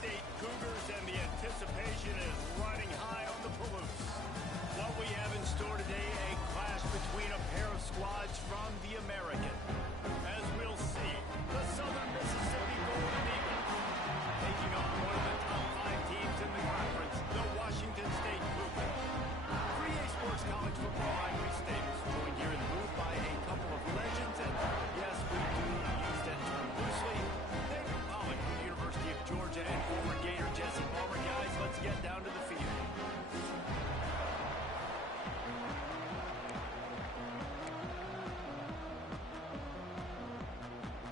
State Cougars, and the anticipation is running high on the Palouse. What we have in store today, a clash between a pair of squads from the American. As we'll see, the Southern Mississippi Golden Eagles taking on one of the top 5 teams in the conference, the Washington State Cougars. 3A Sports College Football, I'm Reese Davis, joined here in the booth by a couple of legends, and yes, we do use that term loosely. David Pollock from the University of Georgia and former Gator Jesse Palmer. Guys, let's get down to the field.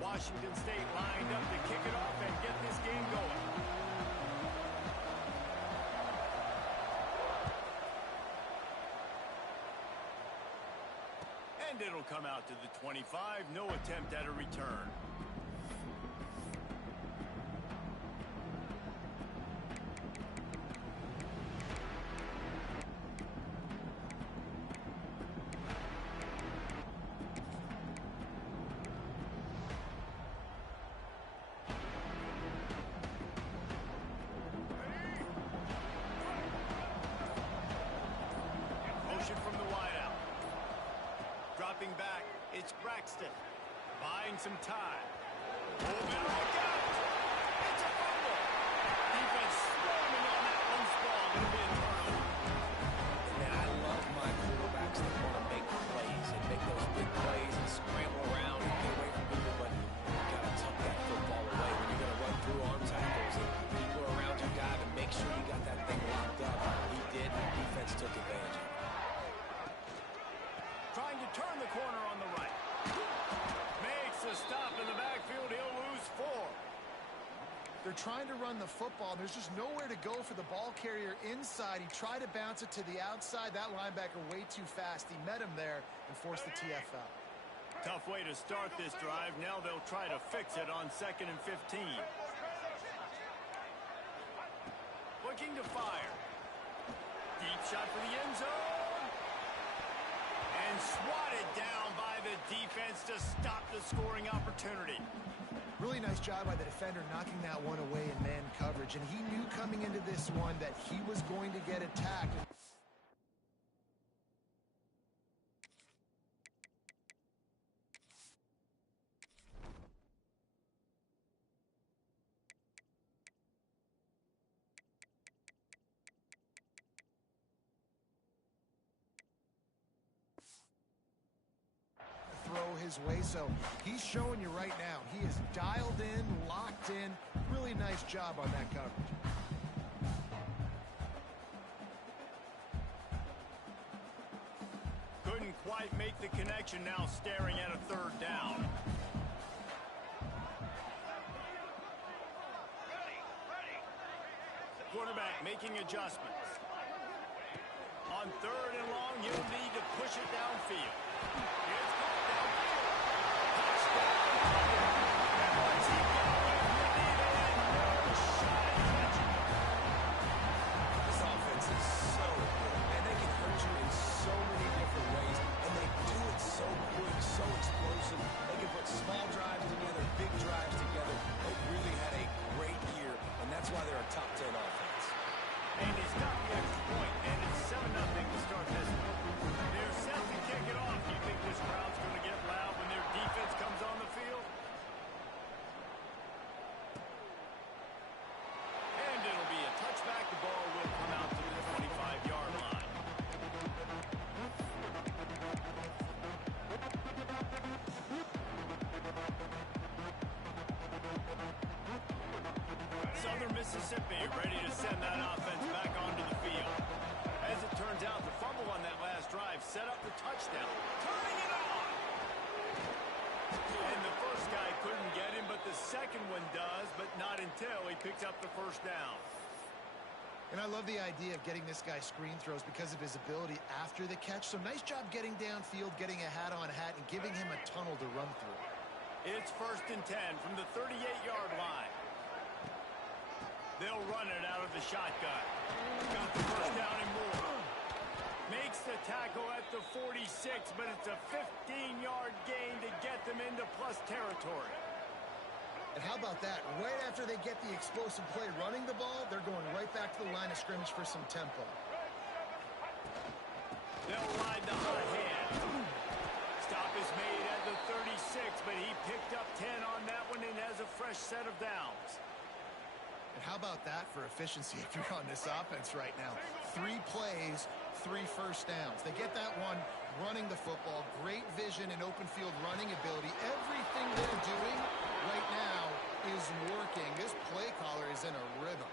Washington State lined up to kick it off and get this game going. And it'll come out to the 25. No attempt at a return. From the wideout. Dropping back, it's Braxton. Buying some time. Oh, man, look out! It's a fumble! Defense swarming on that loose ball. It'll be a turnover. Man, I love my quarterbacks that want to make plays and make those big plays and scramble around and get away from people, but you got to tuck that football away when you're going to run through arm tackles and people around you got to make sure you got that thing locked up. He did, and the defense took advantage of it. Trying to turn the corner on the right. Makes a stop in the backfield. He'll lose 4. They're trying to run the football. There's just nowhere to go for the ball carrier inside. He tried to bounce it to the outside. That linebacker way too fast. He met him there and forced the TFL. Tough way to start this drive. Now they'll try to fix it on 2nd and 15. Looking to fire. Deep shot for the end zone. And swatted down by the defense to stop the scoring opportunity. Really nice job by the defender knocking that one away in man coverage. And he knew coming into this one that he was going to get attacked. Throw his way, so he's showing you right now. He is dialed in, locked in. Really nice job on that coverage. Couldn't quite make the connection, now staring at a 3rd down. Quarterback making adjustments. On 3rd and long, you'll need to push it downfield. It's caught downfield. Touchdown. What's he going? Shot and catch. This offense is so good, and they can hurt you in so many different ways, and they do it so quick, so explosive. They can put small drives together, big drives together. They've really had a great year, and that's why they're a top 10 offense. And he's got the extra point, and it's 7-0 to start this one. They're set to kick it off. You think this crowd's going to get loud when their defense comes on the field? And it'll be a touchback. The ball will come out to the 25-yard line. Southern Mississippi ready to send that offense back onto the field. As it turns out, the fumble on that last drive set up the touchdown. Turning it on! And the first guy couldn't get him, but the second one does, but not until he picks up the 1st down. And I love the idea of getting this guy screen throws because of his ability after the catch. So nice job getting downfield, getting a hat-on-hat, and giving him a tunnel to run through. It's 1st and 10 from the 38-yard line. They'll run it out of the shotgun. Got the 1st down and more. Makes the tackle at the 46, but it's a 15-yard gain to get them into plus territory. And how about that? Right after they get the explosive play running the ball, they're going right back to the line of scrimmage for some tempo. They'll ride the hot hand. Stop is made at the 36, but he picked up 10 on that one and has a fresh set of downs. And how about that for efficiency if you're on this offense right now? 3 plays, 3 first downs. They get that one running the football, great vision and open field running ability. Everything they're doing right now is working. This play caller is in a rhythm.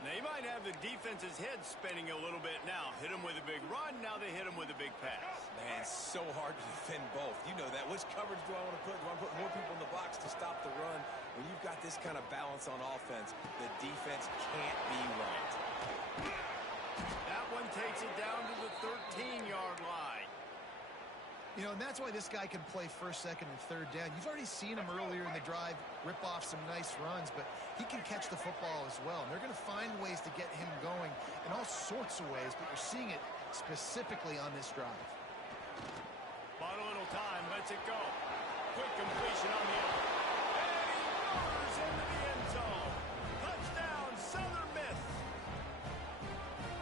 They might have the defense's head spinning a little bit now. Hit him with a big run, now they hit him with a big pass. Man, it's so hard to defend both. You know that. Which coverage do I want to put? Do I want to put more people in the box to stop the run? When you've got this kind of balance on offense, the defense can't be right. That one takes it down to the 13-yard line. You know, and that's why this guy can play first, second, and third down. You've already seen him earlier in the drive rip off some nice runs, but he can catch the football as well. And they're going to find ways to get him going in all sorts of ways, but you're seeing it specifically on this drive. Bought a little time, lets it go. Quick completion on the other. And he roars into the end zone. Touchdown, Southern Miss.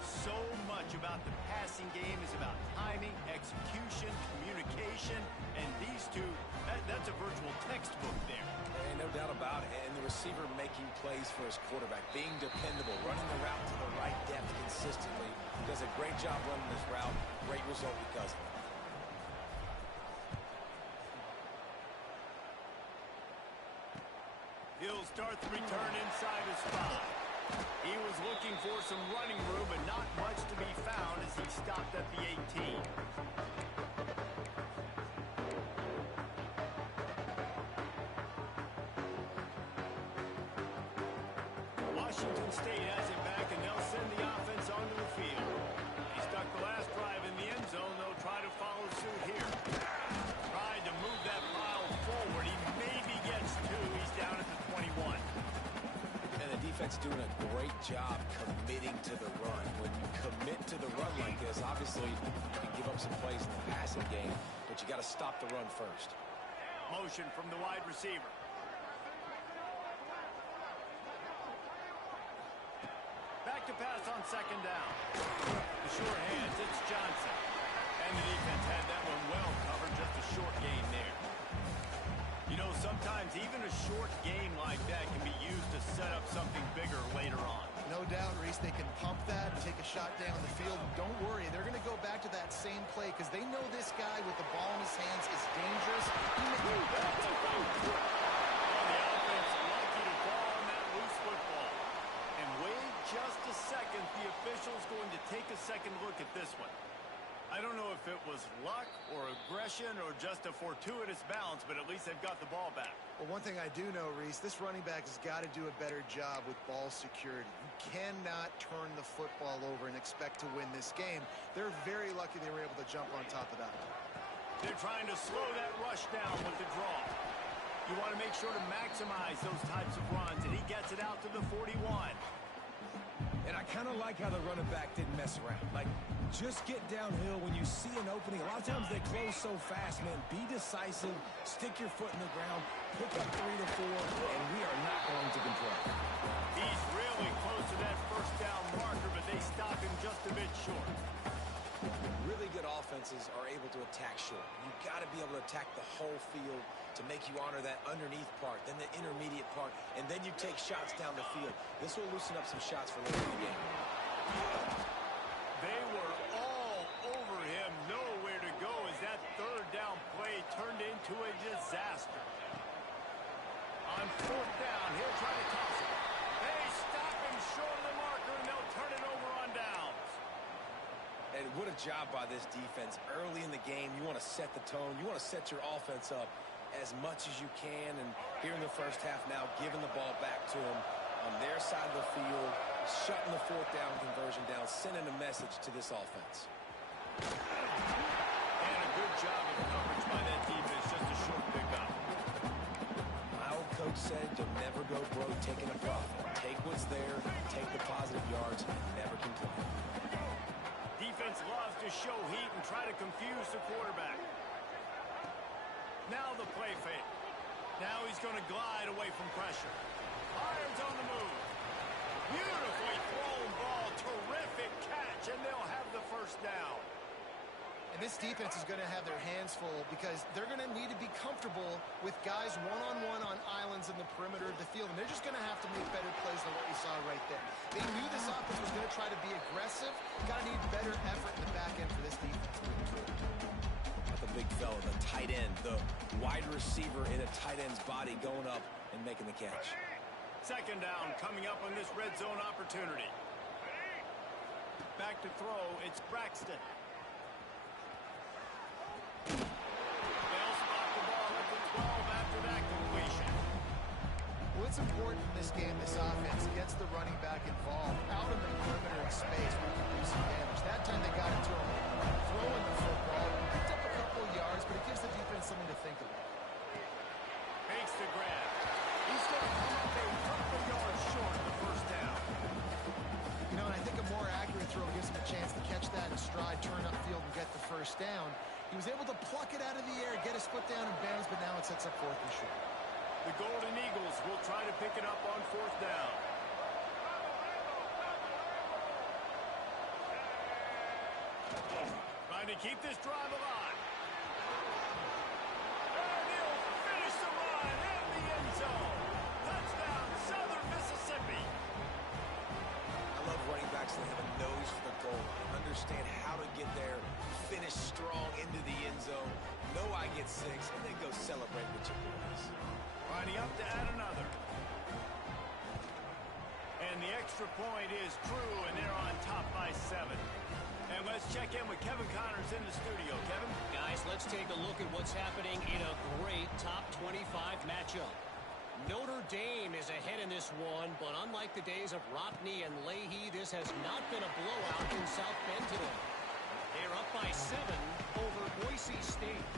So much about the passing game is about timing, execution, communication, and these two, that's a virtual textbook there. And no doubt about it. And the receiver making plays for his quarterback, being dependable, running the route to the right depth consistently. Does a great job running this route. Great result because of it. He'll start the return inside his spot. He was looking for some running room, but not much to be found as he stopped at the 18. Washington State has it back, and they'll send the offense onto the field. He stuck the last drive in the end zone. They'll try to follow suit here. Tried to move that pile forward. He maybe gets 2. He's down at the 21. And the defense doing a great job committing to the run. When you commit to the run like this, obviously you can give up some plays in the passing game, but you got to stop the run first. Motion from the wide receiver. Back to pass on second down. The short hands, it's Johnson. And the defense had that one well covered, just a short gain there. You know, sometimes even a short game like that can be used to set up something bigger later on. No doubt, Reese, they can pump that and take a shot down the field. And don't worry, they're going to go back to that same play because they know this guy with the ball in his hands is dangerous. That's a foul. The offense lucky to fall on that loose football. And wait just a second, the official's going to take a second look at this one. I don't know if it was luck or aggression or just a fortuitous bounce, but at least they've got the ball back. Well, one thing I do know, Reese, this running back has got to do a better job with ball security. You cannot turn the football over and expect to win this game. They're very lucky they were able to jump on top of that one. They're trying to slow that rush down with the draw. You want to make sure to maximize those types of runs, and he gets it out to the 41. And I kind of like how the running back didn't mess around. Like, just get downhill when you see an opening. A lot of times they close so fast, man. Be decisive, stick your foot in the ground, pick up 3 to 4, and we are not going to complain. He's really close to that first down marker, but they stop him just a bit short. Really good offenses are able to attack short. You got to be able to attack the whole field to make you honor that underneath part, then the intermediate part, and then you take shots down the field. This will loosen up some shots for later in the game. They were all over him, nowhere to go as that third down play turned into a disaster. On fourth down, he'll try to toss it. They stop him short of the marker, and they'll turn it over on downs. And what a job by this defense. Early in the game, you want to set the tone. You want to set your offense up as much as you can. And here in the first half now, giving the ball back to them on their side of the field, shutting the fourth down conversion down, sending a message to this offense. And a good job of coverage by that defense, just a short pickup. My old coach said, you'll never go broke taking a profit. Take what's there, take the positive yards, and never complain. Defense loves to show heat and try to confuse the quarterback. Now the play fake. Now he's going to glide away from pressure. Fires on the move. Beautifully thrown ball. Terrific catch, and they'll have the first down. And this defense is going to have their hands full because they're going to need to be comfortable with guys one-on-one on islands in the perimeter of the field. And they're just going to have to make better plays than what we saw right there. They knew this offense was going to try to be aggressive. Got to need better effort in the back end for this defense moving forward. The big fella, the tight end, the wide receiver in a tight end's body going up and making the catch. Second down coming up on this red zone opportunity. Back to throw, it's Braxton. They'll spot the ball at the 12 after that completion. Well, it's important in this game, this offense gets the running back involved out in the perimeter of space where he can do some damage. That time they got it to him throwing the football. Picked up a couple of yards, but it gives the defense something to think about. Makes the grab. He's going to come up a couple of yards short of the first down. You know, and I think a more accurate throw gives him a chance to catch that in stride, turn upfield, and get the first down. He was able to pluck it out of the air, get his foot down in bounds, but now it sets up fourth and short. The Golden Eagles will try to pick it up on fourth down. Trying to keep this drive alive. And he'll finish the run in the end zone. Touchdown, Southern Mississippi. I love running backs that have a nose for the goal line. Understand how to get there, finish strong into the end zone. Know I get 6, and then go celebrate with your boys. Lining up to add another. And the extra point is true, and they're on top by 7. And let's check in with Kevin Connors in the studio. Kevin? Guys, let's take a look at what's happening in a great top 25 matchup. Notre Dame is ahead in this one, but unlike the days of Rockne and Leahy, this has not been a blowout in South Bend today. They're up by 7 over Boise State.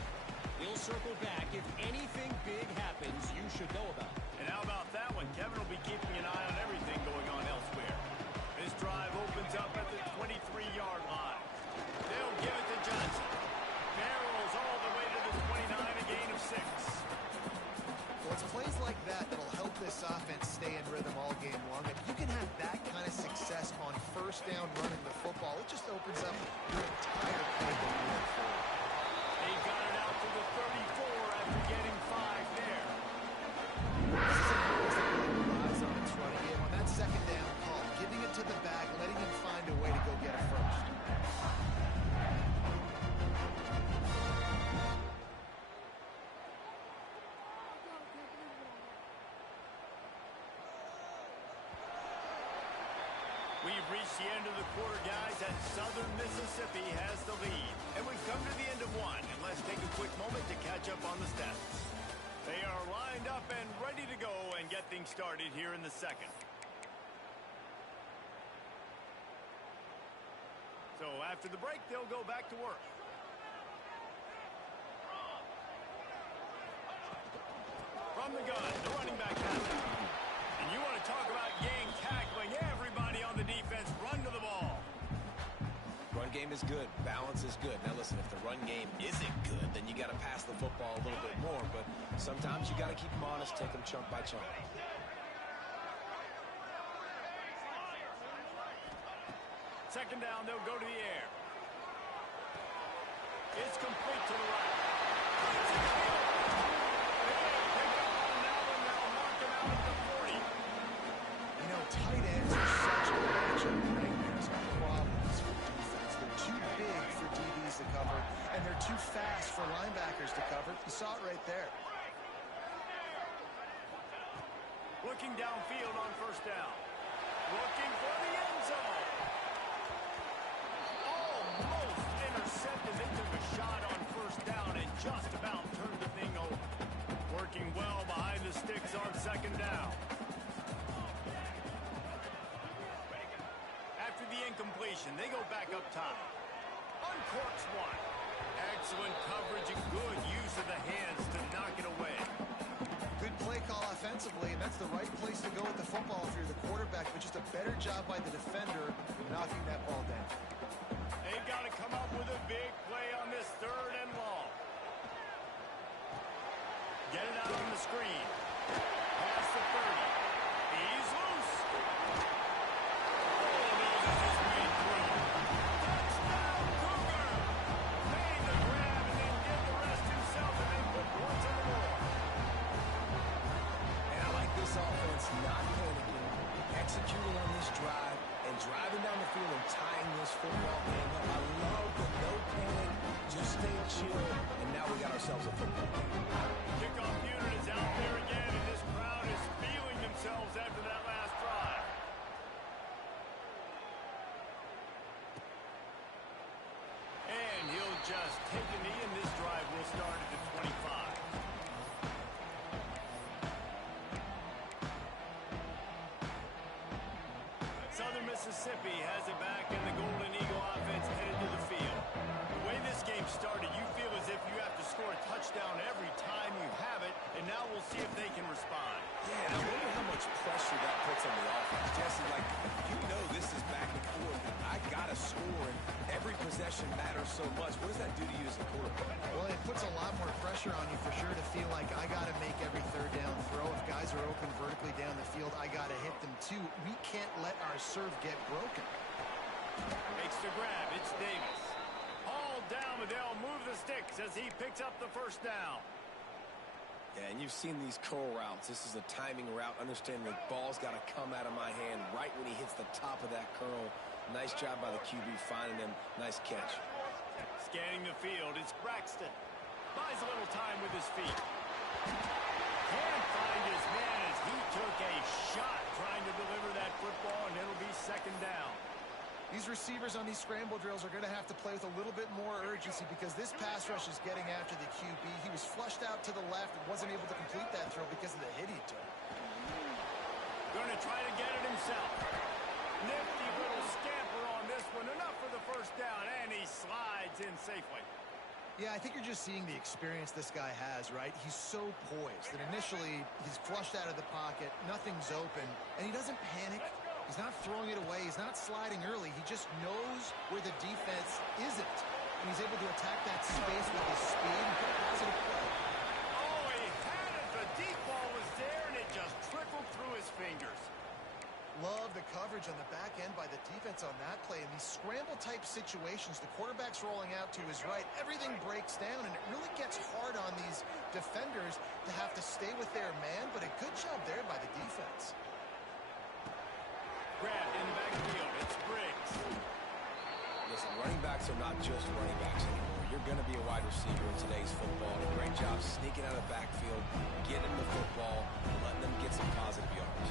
We'll circle back. If anything big happens, you should know about it. And how about that one? Kevin will be keeping an eye on everything going on elsewhere. This drive opens up at the 23-yard line. They'll give it to Johnson. Barrels all the way to the 29, a gain of 6. Well, it's plays like that that'll help this offense stay in rhythm all game long. If you can have that kind of success on first down running the football, it just opens up your entire playbook moving forward. They got it out to the 34 after getting 5 there. This is a defense that really relies on its running game. On that second down call, giving it to the back, letting him find a way to go get a first. We've reached the end of the quarter, guys, and Southern Mississippi has the lead. And we've come to the end of one, and let's take a quick moment to catch up on the stats. They are lined up and ready to go and get things started here in the second. So after the break, they'll go back to work. From the gun, the running back has it. And you want to talk about gang tackling, everybody on the defense run to the ball. Run game is good. Balance is good. Now listen, if the run game isn't good, then you got to pass the football a little bit more. But sometimes you got to keep them honest, take them chunk by chunk. Second down, they'll go to the air. It's complete to the right. You know, tight ends are such a matchup nightmares and problems for defense. They're too big for DBs to cover, and they're too fast for linebackers to cover. You saw it right there. Looking downfield on first down. Looking for the end zone. Almost intercepted. They took a shot on first down and just about turned the thing over. Working well behind the sticks on second down. After the incompletion, they go back up top. Uncorks one. Excellent coverage and good use of the hands to knock it away. Good play call offensively, and that's the right place to go with the football if you're the quarterback, but just a better job by the defender knocking that ball down. They've got to come up with a big play on this third and long. Get it out on the screen. Past the 30. He's loose. Oh, no, this is made through. Touchdown, Cougar. Made the grab and then did the rest himself, and they put points on the board. And I like this offense not panicking, executing on this drive, and driving down the field and tying this football game up. I love the no panic, just stay chill, and now we got ourselves a football game. Kickoff unit is out there again, and this crowd is feeling themselves after that last drive. And he'll just take a knee, and this drive will start at the 25. Southern Mississippi has it back, and the Golden Eagle offense headed to the field. The way this game started, you feel as if you have to score a touchdown every time you have it, and now we'll see if they can respond. Yeah, and I wonder how much pressure that puts on the offense. Jesse, like, you know this is back and forth, and I got to score, and every possession matters so much. What does that do to you as a quarterback? Well, it puts a lot more pressure on you for sure to feel like I got to make every third down throw. If guys are open vertically down the field, I got to hit them too. We can't let our serve get broken. Makes the grab. It's Davis. Hauled down, but they'll move the sticks as he picks up the first down. Yeah, and you've seen these curl routes. This is a timing route. Understand the ball's got to come out of my hand right when he hits the top of that curl. Nice job by the QB finding him. Nice catch. Scanning the field, it's Braxton. Buys a little time with his feet. Can't find his man as he took a shot trying to deliver that football, and it'll be second down. These receivers on these scramble drills are going to have to play with a little bit more urgency because this pass rush is getting after the QB. He was flushed out to the left and wasn't able to complete that throw because of the hit he took. Going to try to get it himself. Nifty little scamper on this one. Enough for the first down, and he slides in safely. Yeah, I think you're just seeing the experience this guy has, right? He's so poised that initially he's flushed out of the pocket, nothing's open, and he doesn't panic. He's not throwing it away. He's not sliding early. He just knows where the defense isn't, and he's able to attack that space with his speed and put a positive play. Oh, he had it. The deep ball was there, and it just trickled through his fingers. Love the coverage on the back end by the defense on that play. In these scramble-type situations, the quarterback's rolling out to his right. Everything breaks down, and it really gets hard on these defenders to have to stay with their man, but a good job there by the defense. Grabbed in the backfield. It's Briggs. Listen, running backs are not just running backs anymore. You're going to be a wide receiver in today's football. And a great job sneaking out of the backfield, getting them the football, and letting them get some positive yards.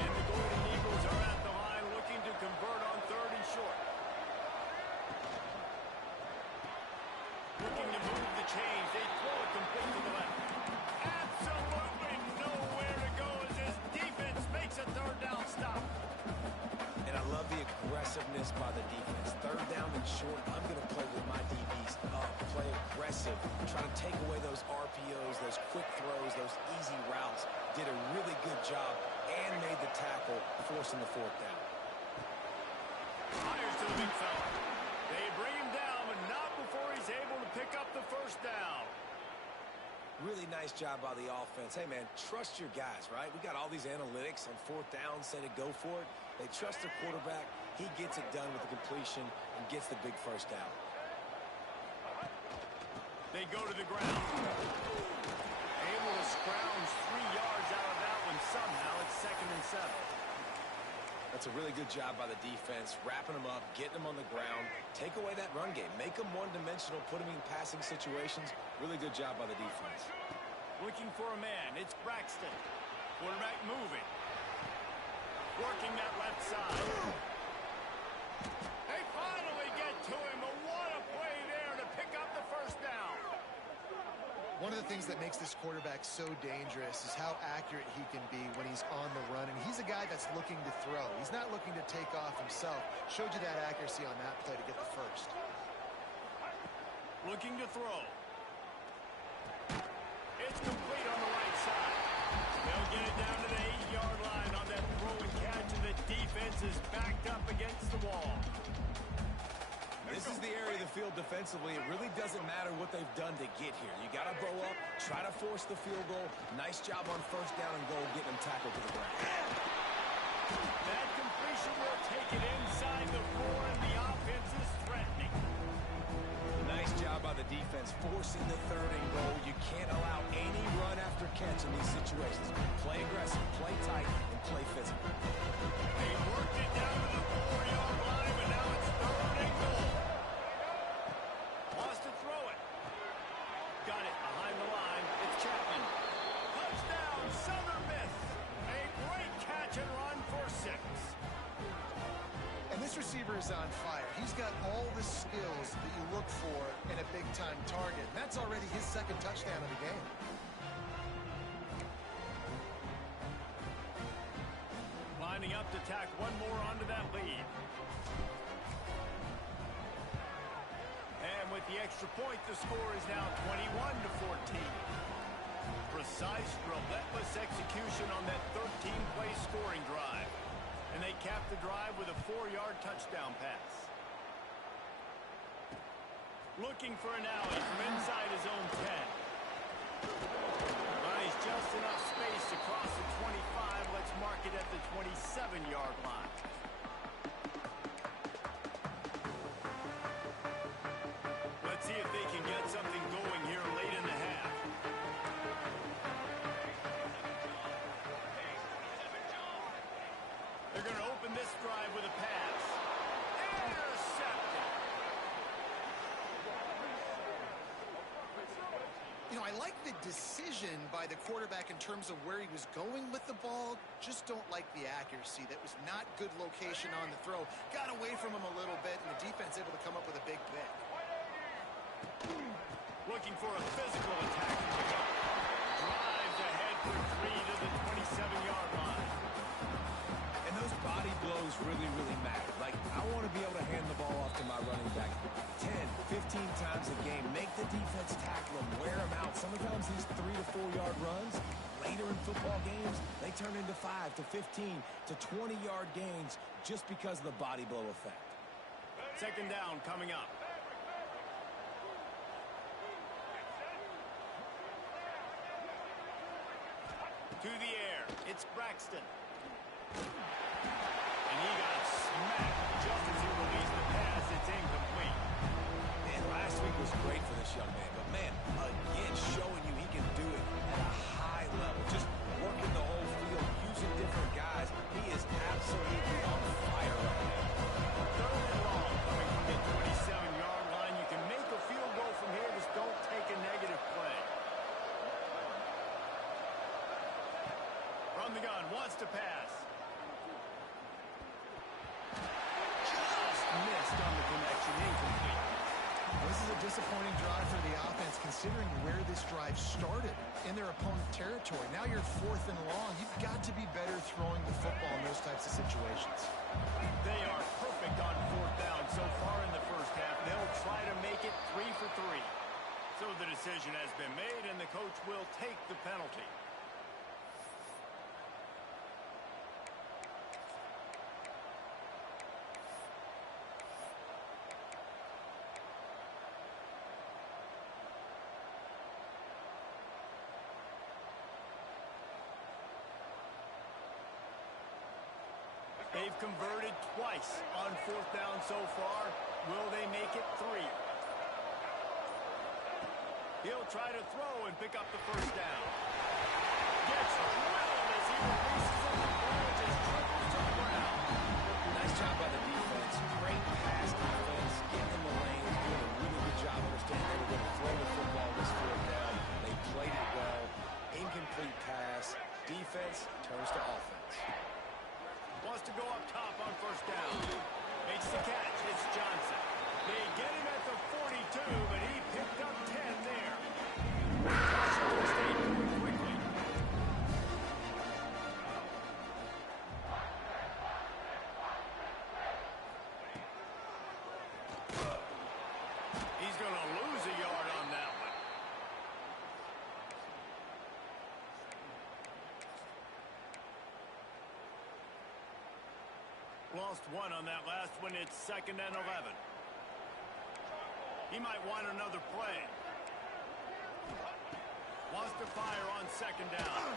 And the Golden Eagles are at the line looking to convert on 3rd and short. Looking to move the chains. They throw it complete to the left. Absolutely nowhere to go as this defense makes a 3rd down stop. And I love the aggressiveness by the defense. 3rd down and short, I'm going to play with my DBs up, play aggressive, try to take away those RPOs, those quick throws, those easy routes. Did a really good job and made the tackle, forcing the 4th down. Fires to the big fella. They bring him down, but not before he's able to pick up the 1st down. Really nice job by the offense. Hey, man, trust your guys, right? We got all these analytics on 4th down, say to go for it. They trust their quarterback. He gets it done with the completion and gets the big 1st down. They go to the ground. Able to scrounge 3 yards out of that one somehow. It's 2nd and 7. That's a really good job by the defense, wrapping them up, getting them on the ground, take away that run game, make them one-dimensional, put them in passing situations. Really good job by the defense. Looking for a man. It's Braxton. Quarterback moving. Working that left side. They finally get to him, but what a play there to pick up the 1st down. One of the things that makes this quarterback so dangerous is how accurate he can be when he's on the run. And he's a guy that's looking to throw. He's not looking to take off himself. Showed you that accuracy on that play to get the 1st. Looking to throw. It's complete on the right side. They'll get it down to the 8-yard line on that throw and catch, and the defense is backed up against the wall. This is the area of the field defensively. It really doesn't matter what they've done to get here. You got to bow up, try to force the field goal. Nice job on first down and goal, getting them tackled to the ground. That completion will take it inside the 4, and the offense is threatening. Nice job by the defense, forcing the 3rd and goal. You can't allow any run after catch in these situations. Play aggressive, play tight, and play physical. They worked it down to the 4-yard line, but now it's 3rd and goal. Wants to throw it. Got it behind the line. It's Chapman. Touchdown, SoMiss. A great catch and run for 6. And this receiver is on fire. He's got all the skills that you look for in a big-time target. That's already his 2nd touchdown of the game. Lining up to tack one more onto that lead. And with the extra point, the score is now 21-14. Precise, relentless execution on that 13-play scoring drive. And they cap the drive with a 4-yard touchdown pass. Looking for an alley from inside his own 10. Finds just enough space to cross the 25. Let's mark it at the 27-yard line. Let's see if they can get something going here late in the half. They're going to open this drive with a pass. Intercepted. You know, I like the decision by the quarterback in terms of where he was going with the ball. Just don't like the accuracy. That was not good location on the throw. Got away from him a little bit, and the defense able to come up with a big pick. Looking for a physical attack. Drives ahead for 3 to the 27-yard line. And those body blows really, really matter. Like, I want to be able to hand the ball off to my running back 10, 15 times a game. Make the defense tackle them, wear them out. Sometimes these 3 to 4-yard runs, later in football games, they turn into 5 to 15 to 20-yard gains just because of the body blow effect. 2nd down coming up. To the air. It's Braxton. And he got smacked just as he released the pass. It's incomplete. Man, last week was great for this young man. But, man, again, showing you he can do it at a high level. Just working the whole field, using different guys. He is absolutely on fire right now. 3rd and long coming from the 27-yard line. You can make a field goal from here. Just don't take a negative play. From the gun, wants to pass. Just missed on the connection, incomplete. This is a disappointing drive for the offense, considering where this drive started in their opponent territory. Now you're 4th and long. You've got to be better throwing the football in those types of situations. They are perfect on 4th down so far in the first half. They'll try to make it 3 for 3. So the decision has been made, and the coach will take the penalty. They've converted twice on 4th down so far. Will they make it 3? He'll try to throw and pick up the 1st down. Gets drilled as he releases it. The ball just triples to the ground. Nice job by the defense. Great pass defense. Getting in the lanes. Doing a really good job understanding they were going to throw the football this 4th down. They played it well. Incomplete pass. Defense turns to offense. Wants to go up top on 1st down. Makes the catch. It's Johnson. They get him at the 42, but he picked up 10 there. Washington State moved quickly. He's going to lose a yard on that one. Lost 1 on that last one. It's 2nd and 11. He might want another play. Wants to fire on second down.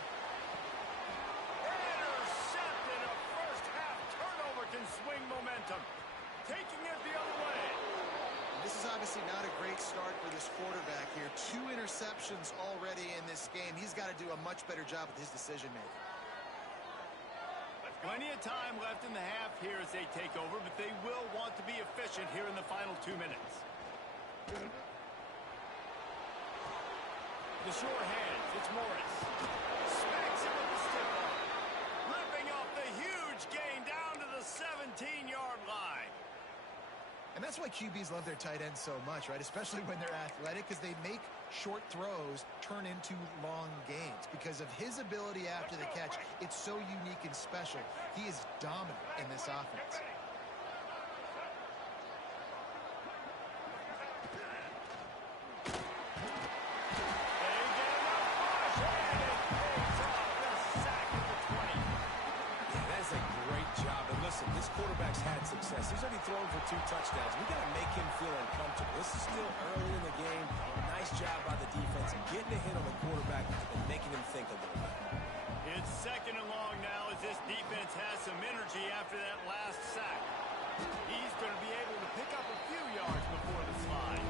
Intercepted. A first half turnover can swing momentum. Taking it the other way. This is obviously not a great start for this quarterback here. 2 interceptions already in this game. He's got to do a much better job with his decision making. Plenty of time left in the half here as they take over, but they will want to be efficient here in the final 2 minutes. The short hands, it's Morris. Smacks him with the stiff arm. Ripping off the huge gain down to the 17-yard line. And that's why QBs love their tight ends so much, right? Especially when they're athletic, because they make short throws turn into long gains. Because of his ability after the catch, it's so unique and special. He is dominant in this offense. This quarterback's had success. He's already thrown for 2 touchdowns. We got to make him feel uncomfortable. This is still early in the game. Nice job by the defense and getting a hit on the quarterback and making him think a little bit. It's second and long now as this defense has some energy after that last sack. He's going to be able to pick up a few yards before the slide.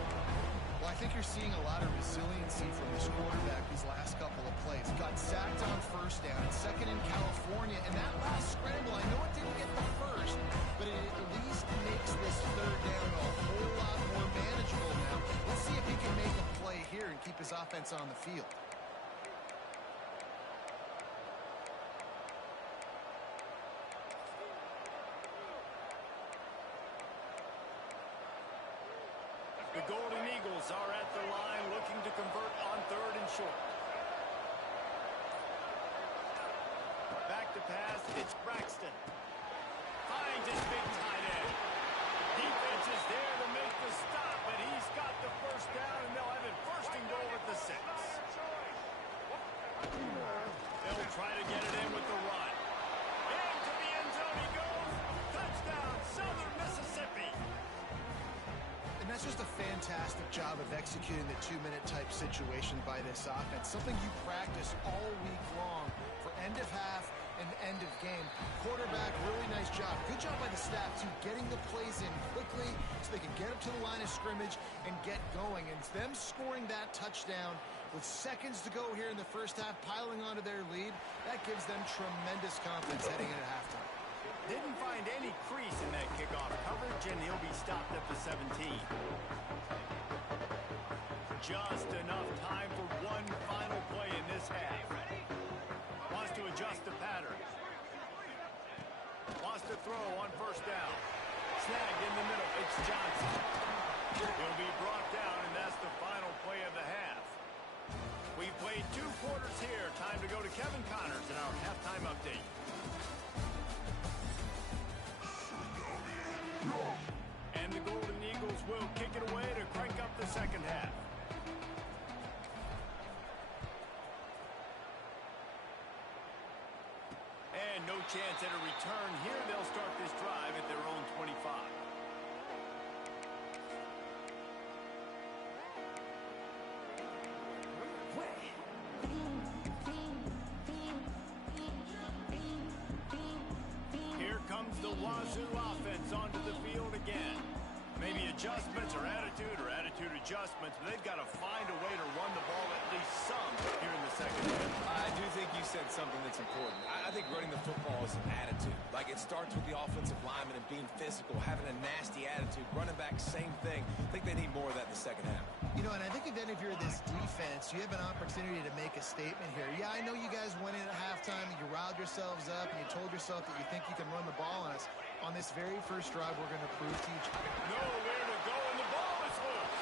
Well, I think you're seeing a lot of resiliency from this quarterback these last couple of plays. Got sacked on first down, second in California, and that last scramble, I know it didn't get the first, but it at least makes this third down a whole lot more manageable now. Let's see if he can make a play here and keep his offense on the field. The Golden Eagles are at the line looking to convert on third and short. Back to pass, it's Braxton. Finds his big tight end. Defense is there to make the stop, but he's got the first down, and they'll have it first and goal at the 6. They'll try to get it in with the run. Into the end zone he goes. Touchdown, Southern Mississippi. And that's just a fantastic job of executing the 2-minute type situation by this offense. Something you practice all week long for end of half and end of game. Quarterback, really nice job. Good job by the staff, too, getting the plays in quickly so they can get up to the line of scrimmage and get going. And them scoring that touchdown with seconds to go here in the first half, piling onto their lead, that gives them tremendous confidence heading into halftime. Didn't find any crease in that kickoff coverage, and he'll be stopped at the 17. Just enough time for one final play in this half. Wants to adjust the pattern. Wants to throw on first down. Snagged in the middle. It's Johnson. He'll be brought down, and that's the final play of the half. We've played 2 quarters here. Time to go to Kevin Connors in our halftime update. And the Golden Eagles will kick it away to crank up the second half. And no chance at a return here. They'll start this drive at their own 25. Here comes the Wazoo offense onto the field again. Maybe adjustments or attitude adjustments, but they've got to find a way to run the ball at least some here in the second half. I do think you said something that's important. I think running the football is an attitude. Like, it starts with the offensive lineman and being physical, having a nasty attitude. Running back, same thing. I think they need more of that in the second half. You know, and I think then if you're this defense, you have an opportunity to make a statement here. Yeah, I know you guys went in at halftime and you riled yourselves up and you told yourself that you think you can run the ball on us. On this very first drive, we're going to prove to each other. Nowhere to go, and the ball is loose.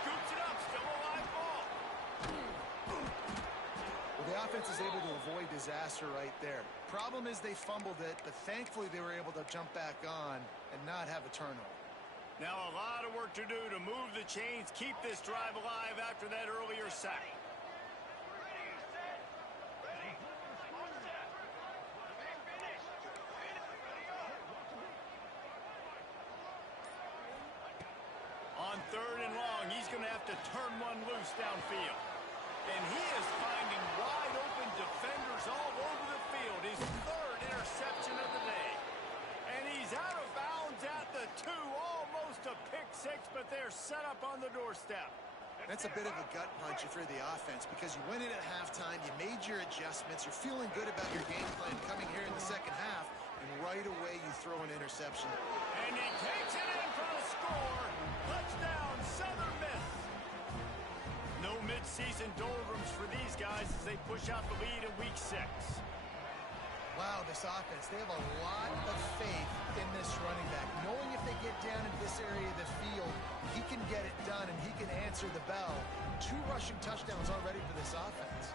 Scoops it up, still a live ball. Well, the offense is able to avoid disaster right there. Problem is they fumbled it, but thankfully they were able to jump back on and not have a turnover. Now a lot of work to do to move the chains, keep this drive alive after that earlier sack. On third and long. He's going to have to turn one loose downfield. And he is finding wide open defenders all over the field. His third interception of the day. And he's out of bounds at the 2. Almost a pick six, but they're set up on the doorstep. That's a bit of a gut punch if you're the offense because you went in at halftime, you made your adjustments, you're feeling good about your game plan coming here in the second half, and right away you throw an interception. And he takes it in for the score. Touchdown, Southern Miss. No midseason doldrums for these guys as they push out the lead in week 6. Wow, this offense, they have a lot of faith in this running back. Knowing if they get down in this area of the field, he can get it done and he can answer the bell. 2 rushing touchdowns already for this offense.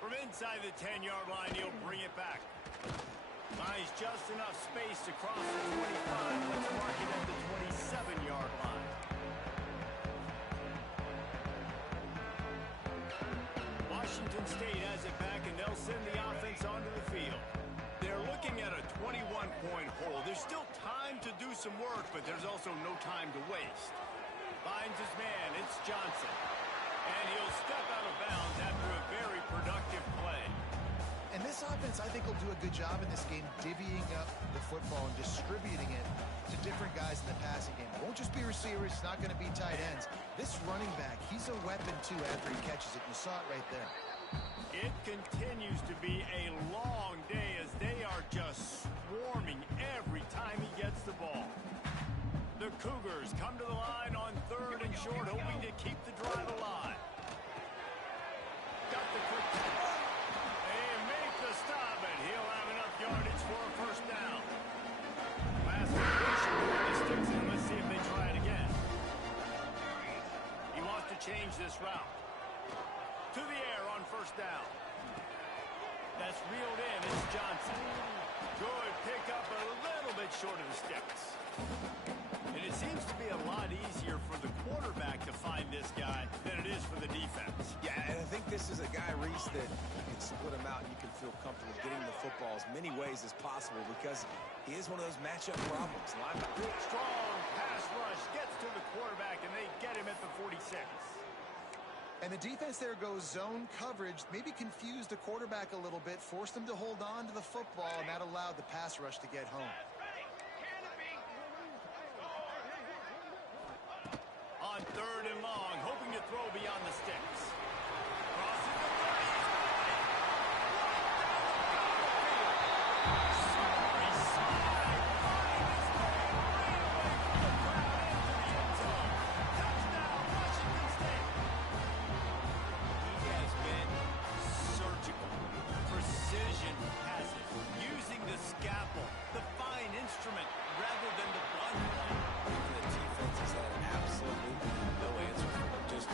From inside the 10-yard line, he'll bring it back. Finds just enough space to cross the 25. Let's mark it at the 27-yard line. Washington State has it back, and they'll send the offense onto the field. They're looking at a 21-point hole. There's still time to do some work, but there's also no time to waste. Finds his man. It's Johnson. And he'll step out of bounds after a very productive play. And this offense, I think, will do a good job in this game divvying up the football and distributing it to different guys in the passing game. It won't just be receivers. It's not going to be tight ends. This running back, he's a weapon, too, after he catches it. You saw it right there. It continues to be a long day as they are just swarming every time he gets the ball. The Cougars come to the line on 3rd and short, hoping to keep the drive alive. Got the quick pass. They make the stop, and he'll have enough yardage for a first down. Last completion for the sticks, and let's see if they try it again. He wants to change this route. To the air on first down. That's reeled in. It's Johnson. Good pickup, a little bit short of the sticks. And it seems to be a lot easier for the quarterback to find this guy than it is for the defense. Yeah, and I think this is a guy, Reese, that you can split him out and you can feel comfortable getting the football as many ways as possible because he is one of those matchup problems. Strong pass rush gets to the quarterback, and they get him at the 46. And the defense there goes zone coverage, maybe confused the quarterback a little bit, forced him to hold on to the football, and that allowed the pass rush to get home. On 3rd and long, hoping to throw beyond the sticks. Crossing the 30. Sorry slide. Finding his way right away from the crowd into the end zone. Touchdown, Washington State. He has been surgical. Precision passes. Using the scalpel, the fine instrument, rather than the blunt one. The defense has had absolutely no answer for him. Just,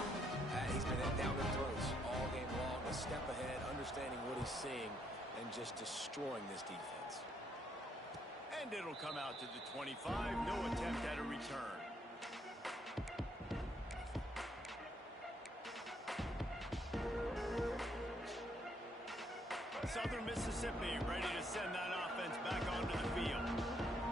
he's been down the throats all game long, a step ahead, understanding what he's seeing, and just destroying this defense. And it'll come out to the 25. No attempt at a return. Southern Mississippi ready to send that offense back onto the field.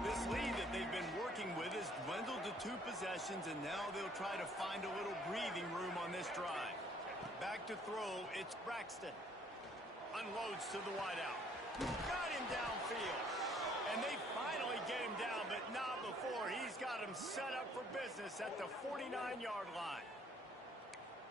This lead that they've been working with has dwindled to 2 possessions, and now they'll try to find a little breathing room on this drive. Back to throw, it's Braxton. Unloads to the wideout. Got him downfield. And they finally get him down, but not before. He's got him set up for business at the 49-yard line.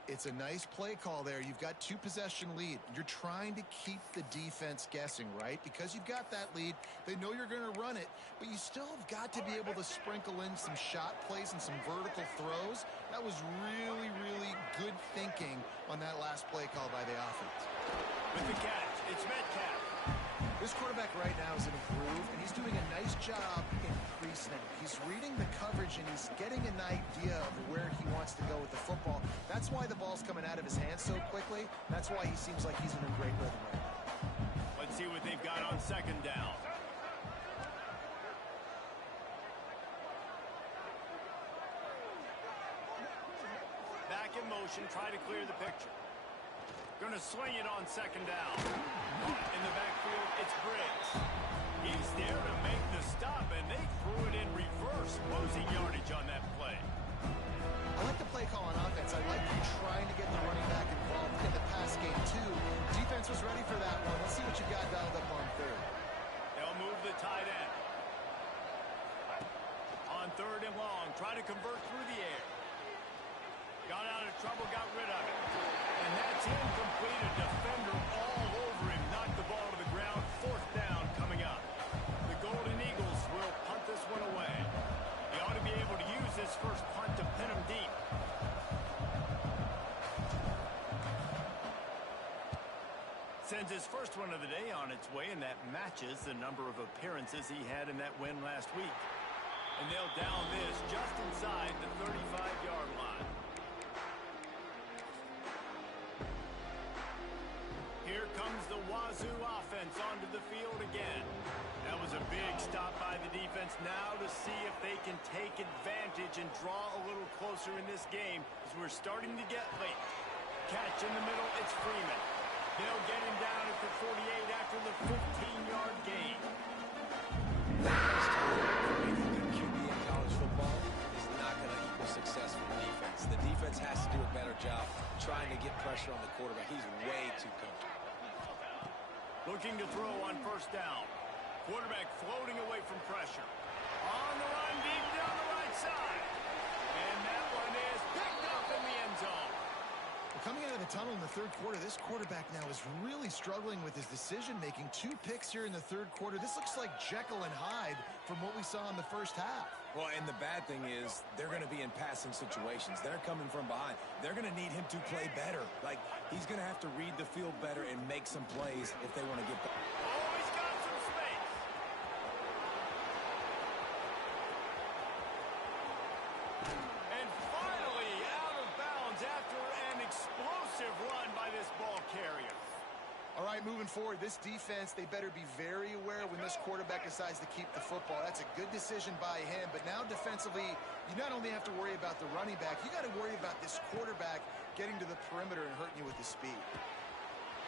It's a nice play call there. You've got 2-possession lead. You're trying to keep the defense guessing, right? Because you've got that lead. They know you're going to run it, but you still have got to be able to sprinkle in some shot plays and some vertical throws. That was really, really good thinking on that last play call by the offense. With the catch, it's Metcalf. This quarterback right now is in a groove, and he's doing a nice job in pre-snap. He's reading the coverage, and he's getting an idea of where he wants to go with the football. That's why the ball's coming out of his hands so quickly. That's why he seems like he's in a great rhythm right now. Let's see what they've got on 2nd down. Back in motion, try to clear the picture. Going to swing it on 2nd down. In the backfield, it's Briggs. He's there to make the stop, and they threw it in reverse, losing yardage on that play. I like the play call on offense. I like you trying to get the running back involved in the pass game, too. Defense was ready for that one. Let's see what you got dialed up on third. They'll move the tight end. On third and long, try to convert through the air. Got out of trouble, got rid of it. And that's incomplete. A defender all over him. Knocked the ball to the ground. Fourth down coming up. The Golden Eagles will punt this one away. He ought to be able to use his first punt to pin him deep. Sends his first one of the day on its way, and that matches the number of appearances he had in that win last week. And they'll down this just inside the 35-yard line. Here comes the Wazoo offense onto the field again. That was a big stop by the defense. Now to see if they can take advantage and draw a little closer in this game as we're starting to get late. Catch in the middle, it's Freeman. They'll get him down at the 48 after the 15-yard gain. Good QB in college football is not going to equal success for the defense. The defense has to do a better job trying to get pressure on the quarterback. He's way too comfortable. Looking to throw on first down. Quarterback floating away from pressure. On the run, deep down the right side. And that one is picked up in the end zone. Coming out of the tunnel in the third quarter, this quarterback now is really struggling with his decision-making. 2 picks here in the third quarter. This looks like Jekyll and Hyde from what we saw in the first half. Well, and the bad thing is they're going to be in passing situations. They're coming from behind. They're going to need him to play better. Like, he's going to have to read the field better and make some plays if they want to get back. Oh, he's got some space. And finally out of bounds after an explosive run by this ball carrier. All right, moving forward, this defense, they better be very aware when this quarterback decides to keep the football. That's a good decision by him, but now defensively, you not only have to worry about the running back, you got to worry about this quarterback getting to the perimeter and hurting you with the speed.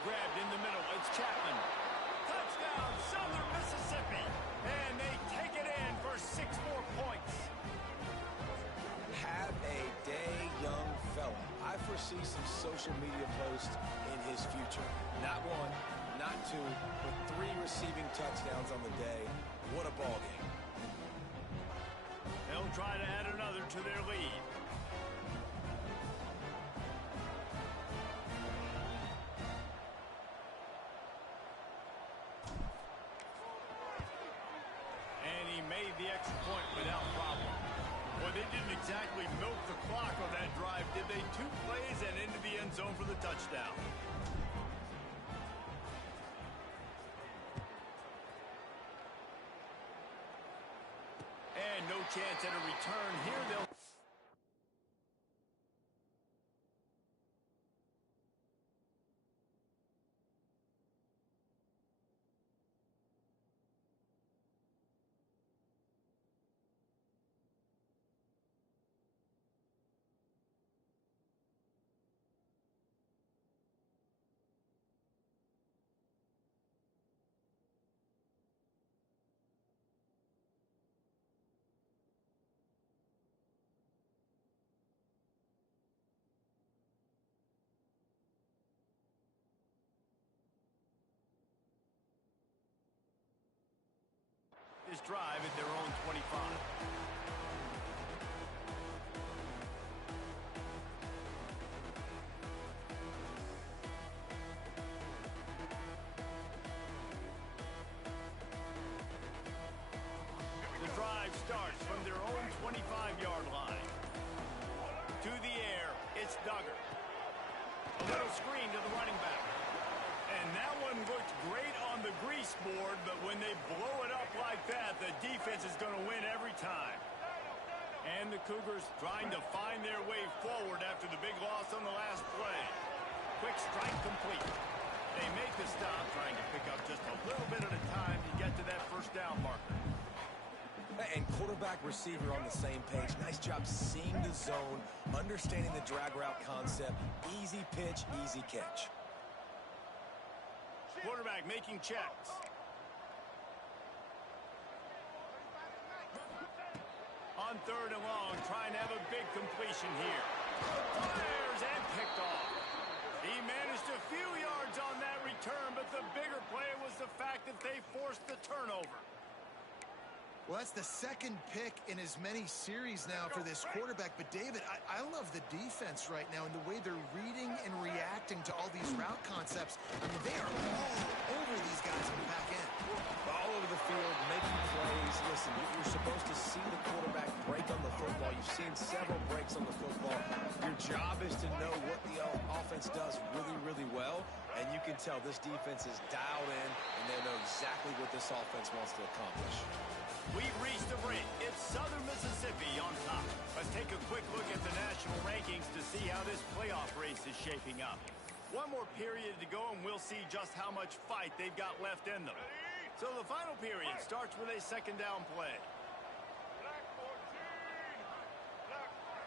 Grabbed in the middle, it's Chapman. Touchdown, Southern Mississippi. And they take it in for 6 more points. Have a day, young fella. I foresee some social media posts in his future. Not 1, not 2, but 3 receiving touchdowns on the day. What a ball game. They'll try to add another to their lead. And he made the extra point without problem. Well, they didn't exactly milk the clock on that drive, did they? 2 plays and into the end zone for the touchdown. And no chance at a return here. They'll... This drive at their own 25. The drive starts from their own 25-yard line. To the air, it's Duggar. A little screen to the running back. And that one looked great on the grease board, but when they blow it up like that, the defense is going to win every time. And the Cougars trying to find their way forward after the big loss on the last play. Quick strike complete. They make the stop, trying to pick up just a little bit at a time to get to that first down marker. And quarterback receiver on the same page. Nice job seeing the zone, understanding the drag route concept. Easy pitch, easy catch. Quarterback making checks. on 3rd and long, trying to have a big completion here. Fires and picked off. He managed a few yards on that return, but the bigger play was the fact that they forced the turnover. Well, that's the second pick in as many series now for this quarterback. But, David, I love the defense right now and the way they're reading and reacting to all these route concepts. I mean, they are all over these guys on the back end. All over the field, making plays. Listen, you're supposed to see the quarterback break on the football. You've seen several breaks on the football. Your job is to know what the offense does really, really well. And you can tell this defense is dialed in, and they know exactly what this offense wants to accomplish. We've reached the break. It's Southern Mississippi on top. Let's take a quick look at the national rankings to see how this playoff race is shaping up. One more period to go, and we'll see just how much fight they've got left in them. So the final period starts with a second down play.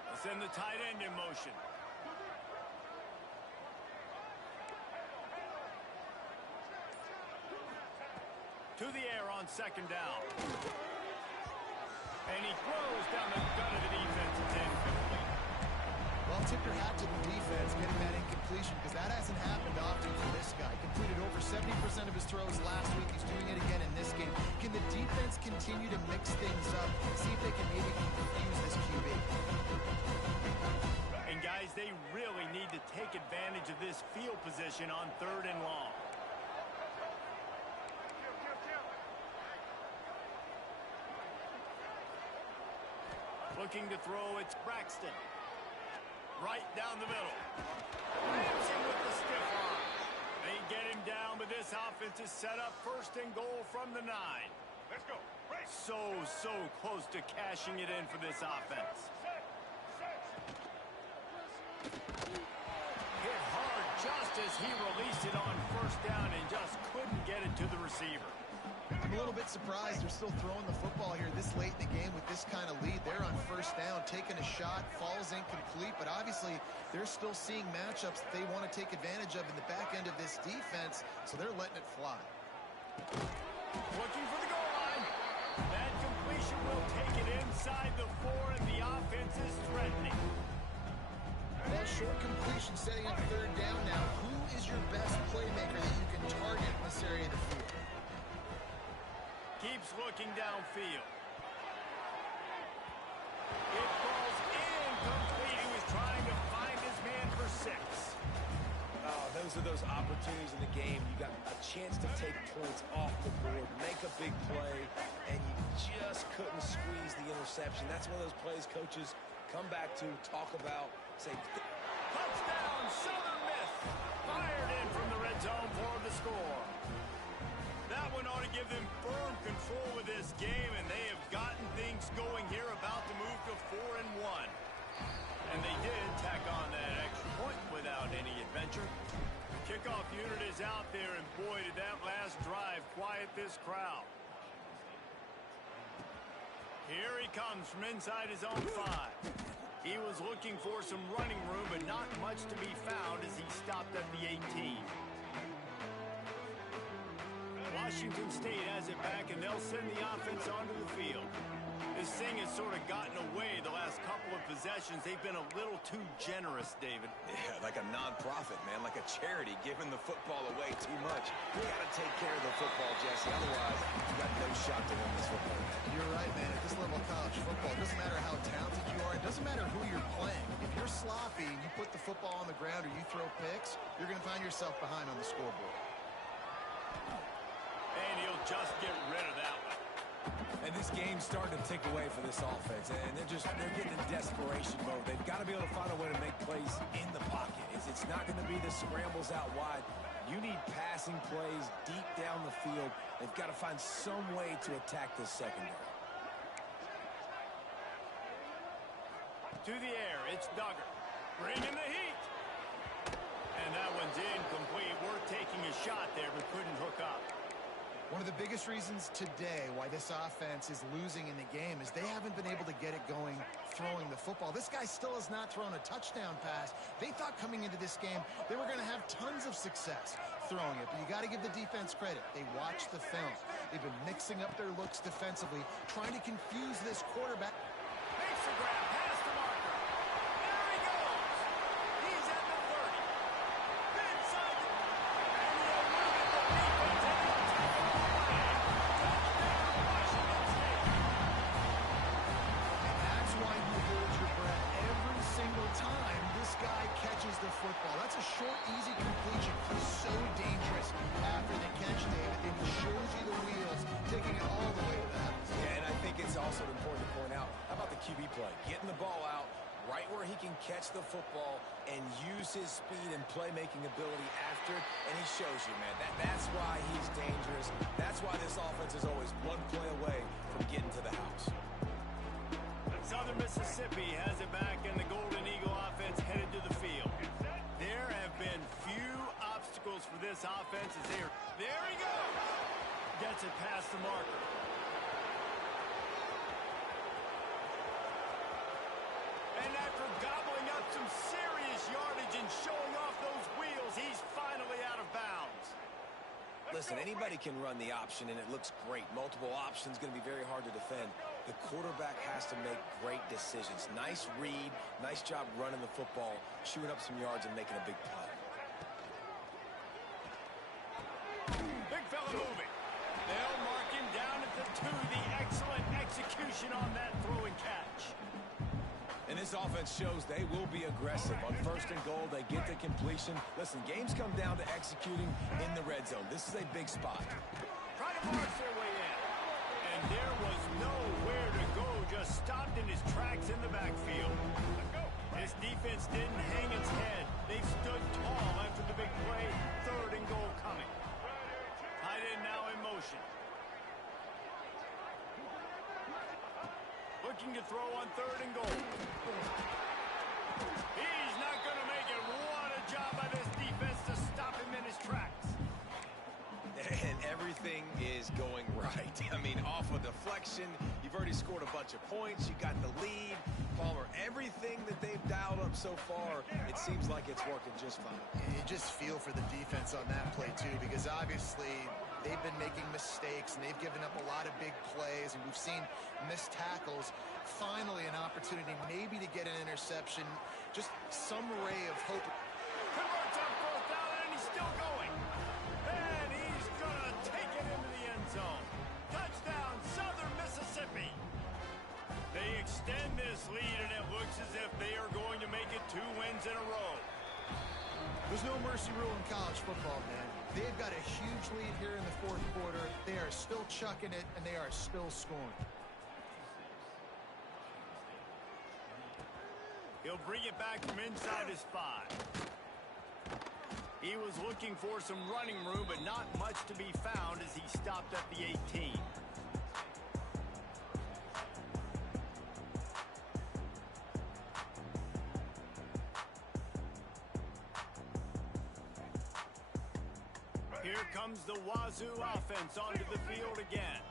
Let's send the tight end in motion. To the air on second down. And he throws down the gut of the defense. It's incomplete. Well, tip your hat to the defense getting that incompletion because that hasn't happened often for this guy. Completed over 70% of his throws last week. He's doing it again in this game. Can the defense continue to mix things up? See if they can maybe confuse this QB. And guys, they really need to take advantage of this field position on 3rd and long. Looking to throw, it's Braxton. Right down the middle. Ramsey with the stiff arm. They get him down, but this offense is set up 1st and goal from the 9. Let's go. So close to cashing it in for this offense. Hit hard just as he released it on 1st down and just couldn't get it to the receiver. I'm a little bit surprised they're still throwing the football here this late in the game with this kind of lead. They're on 1st down, taking a shot, falls incomplete, but obviously they're still seeing matchups that they want to take advantage of in the back end of this defense, so they're letting it fly. Looking for the goal line. That completion will take it inside the 4, and the offense is threatening. Well, short completion setting up 3rd down now. Who is your best playmaker that you can target in this area of the field? Keeps looking downfield. It falls incomplete. He was trying to find his man for 6. Oh, those are those opportunities in the game. You got a chance to take points off the board, make a big play, and you just couldn't squeeze the interception. That's one of those plays coaches come back to, talk about, say... Touchdown, Southern Miss. Fired in from the red zone for the score. That one ought to give them firm control of this game, and they have gotten things going here, about to move to 4 and 1. And they did tack on that extra point without any adventure. Kickoff unit is out there, and boy, did that last drive quiet this crowd. Here he comes from inside his own 5. He was looking for some running room, but not much to be found as he stopped at the 18. Washington State has it back, and they'll send the offense onto the field. This thing has sort of gotten away the last couple of possessions. They've been a little too generous, David. Yeah, like a non-profit, man, like a charity, giving the football away too much. You got to take care of the football, Jesse. Otherwise, you got no shot to win this football match. You're right, man. At this level of college football, it doesn't matter how talented you are. It doesn't matter who you're playing. If you're sloppy and you put the football on the ground or you throw picks, you're going to find yourself behind on the scoreboard. And he'll just get rid of that one. And this game's starting to tick away for this offense, and they're getting in desperation mode. They've got to be able to find a way to make plays in the pocket. It's not going to be the scrambles out wide. You need passing plays deep down the field. They've got to find some way to attack this secondary. To the air, it's Duggar. Bringing the heat. And that one's incomplete. Worth taking a shot there, but couldn't hook up. One of the biggest reasons today why this offense is losing in the game is they haven't been able to get it going throwing the football. This guy still has not thrown a touchdown pass. They thought coming into this game they were going to have tons of success throwing it, but you got to give the defense credit. They watched the film. They've been mixing up their looks defensively, trying to confuse this quarterback. grab past the marker. There he goes. He's at the 30. Inside the... And he eluded the defense, and he'll take it all away. Touchdown, Washington State. And that's why you hold your breath every single time this guy catches the football. That's a short, easy completion. He's so dangerous after the catch, David. And he shows you the wheels, taking it all the way to the house. Yeah, and I think it's also important to point out, how about the QB play? Getting the ball out right where he can catch the football and use his speed and playmaking ability after it, and he shows you, man. That's why he's dangerous. That's why this offense is always one play away from getting to the house. Southern Mississippi has it back, and the Golden Eagle offense headed to the field. There have been few obstacles for this offense as they are... There he goes! Gets it past the marker. And after gobbling up some serious yardage and showing off those wheels, he's finally out of bounds. Listen, anybody can run the option, and it looks great. Multiple options, going to be very hard to defend. The quarterback has to make great decisions. Nice read, nice job running the football, shooting up some yards and making a big play. Big fella moving. They'll mark him down at the 2. The excellent execution on that throw and catch. And this offense shows they will be aggressive. On 1st and goal, they get the completion. Listen, games come down to executing in the red zone. This is a big spot. Try to march their way in. And there was nowhere to go, just stopped in his tracks in the backfield. This defense didn't hang its head. They stood tall after the big play. 3rd and goal coming. Tight end now in motion. Looking to throw on 3rd and goal. He's not going to make it. What a job by this defense to stop him in his tracks. And everything is going right. I mean, off a deflection, you've already scored a bunch of points. You got the lead. Palmer, everything that they've dialed up so far, it seems like it's working just fine. You just feel for the defense on that play, too, because obviously they've been making mistakes, and they've given up a lot of big plays, and we've seen missed tackles. Finally, an opportunity maybe to get an interception, just some ray of hope. Converts on 4th down, and he's still going. And he's going to take it into the end zone. Touchdown, Southern Mississippi. They extend this lead, and it looks as if they are going to make it 2 wins in a row. There's no mercy rule in college football, man. They've got a huge lead here in the 4th quarter. They are still chucking it, and they are still scoring. He'll bring it back from inside his 5. He was looking for some running room, but not much to be found as he stopped at the 18. Here comes the Wazoo offense onto the field again.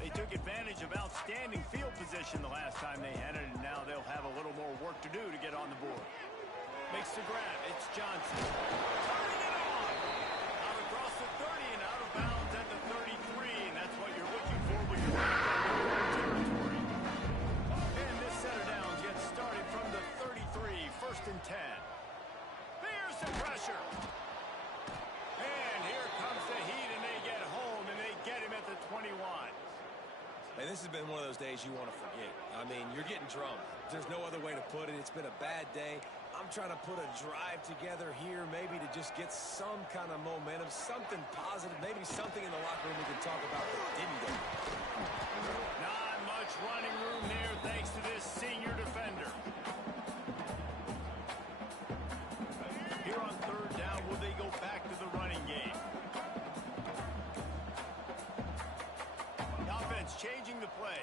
They took advantage of outstanding field position the last time they had it, and now they'll have a little more work to do to get on the board. Makes the grab. It's Johnson. Turning it on. Out across the 30 and out of bounds at the 33, and that's what you're looking for when you're territory. And this set of downs gets started from the 33, 1st and 10. There's some pressure. And here comes the heat, and they get home, and they get him at the 21. And this has been one of those days you want to forget. I mean, you're getting drunk. There's no other way to put it. It's been a bad day. I'm trying to put a drive together here, maybe to just get some kind of momentum, something positive, maybe something in the locker room we can talk about that didn't go. Not much running room there thanks to this senior defender. Here on 3rd down, will they go back to the running game? The offense changing the play.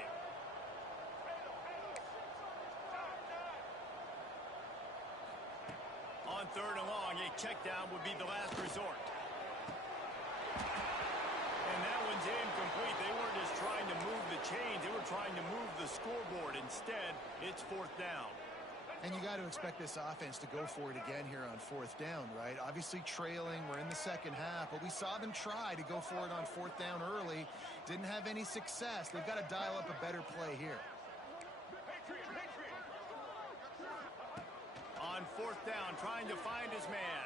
On 3rd and long, a check down would be the last resort. And that one's incomplete. They weren't just trying to move the chains. They were trying to move the scoreboard. Instead, it's 4th down. And you got to expect this offense to go for it again here on 4th down, right? Obviously trailing. We're in the 2nd half, but we saw them try to go for it on 4th down early. Didn't have any success. They've got to dial up a better play here. On fourth down, trying to find his man.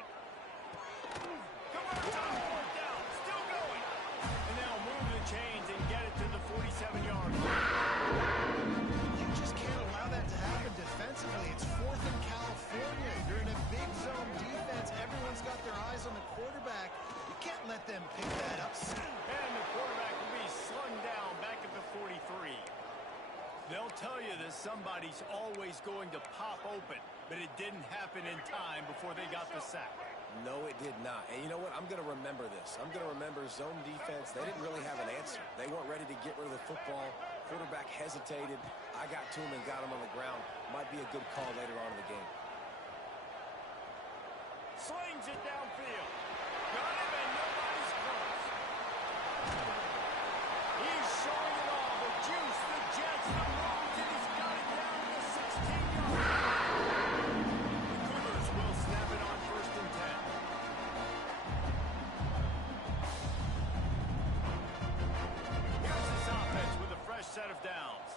Converts on fourth down, still going. And they'll move the chains and get it to the 47-yard line. You just can't allow that to happen defensively. It's fourth in California. You're in a big zone defense. Everyone's got their eyes on the quarterback. You can't let them pick that up. And the quarterback will be slung down back at the 43. They'll tell you that somebody's always going to pop open, but it didn't happen in time before they got the sack. No, it did not. And you know what? I'm going to remember this. I'm going to remember zone defense. They didn't really have an answer. They weren't ready to get rid of the football. Quarterback hesitated. I got to him and got him on the ground. Might be a good call later on in the game. Slings it downfield. Got him and nobody's close. He's showing it all. The juice, the jets, the moves, and he's got it down to the 16-yard line. The Cougars will snap it on 1st and 10. Here's this offense with a fresh set of downs.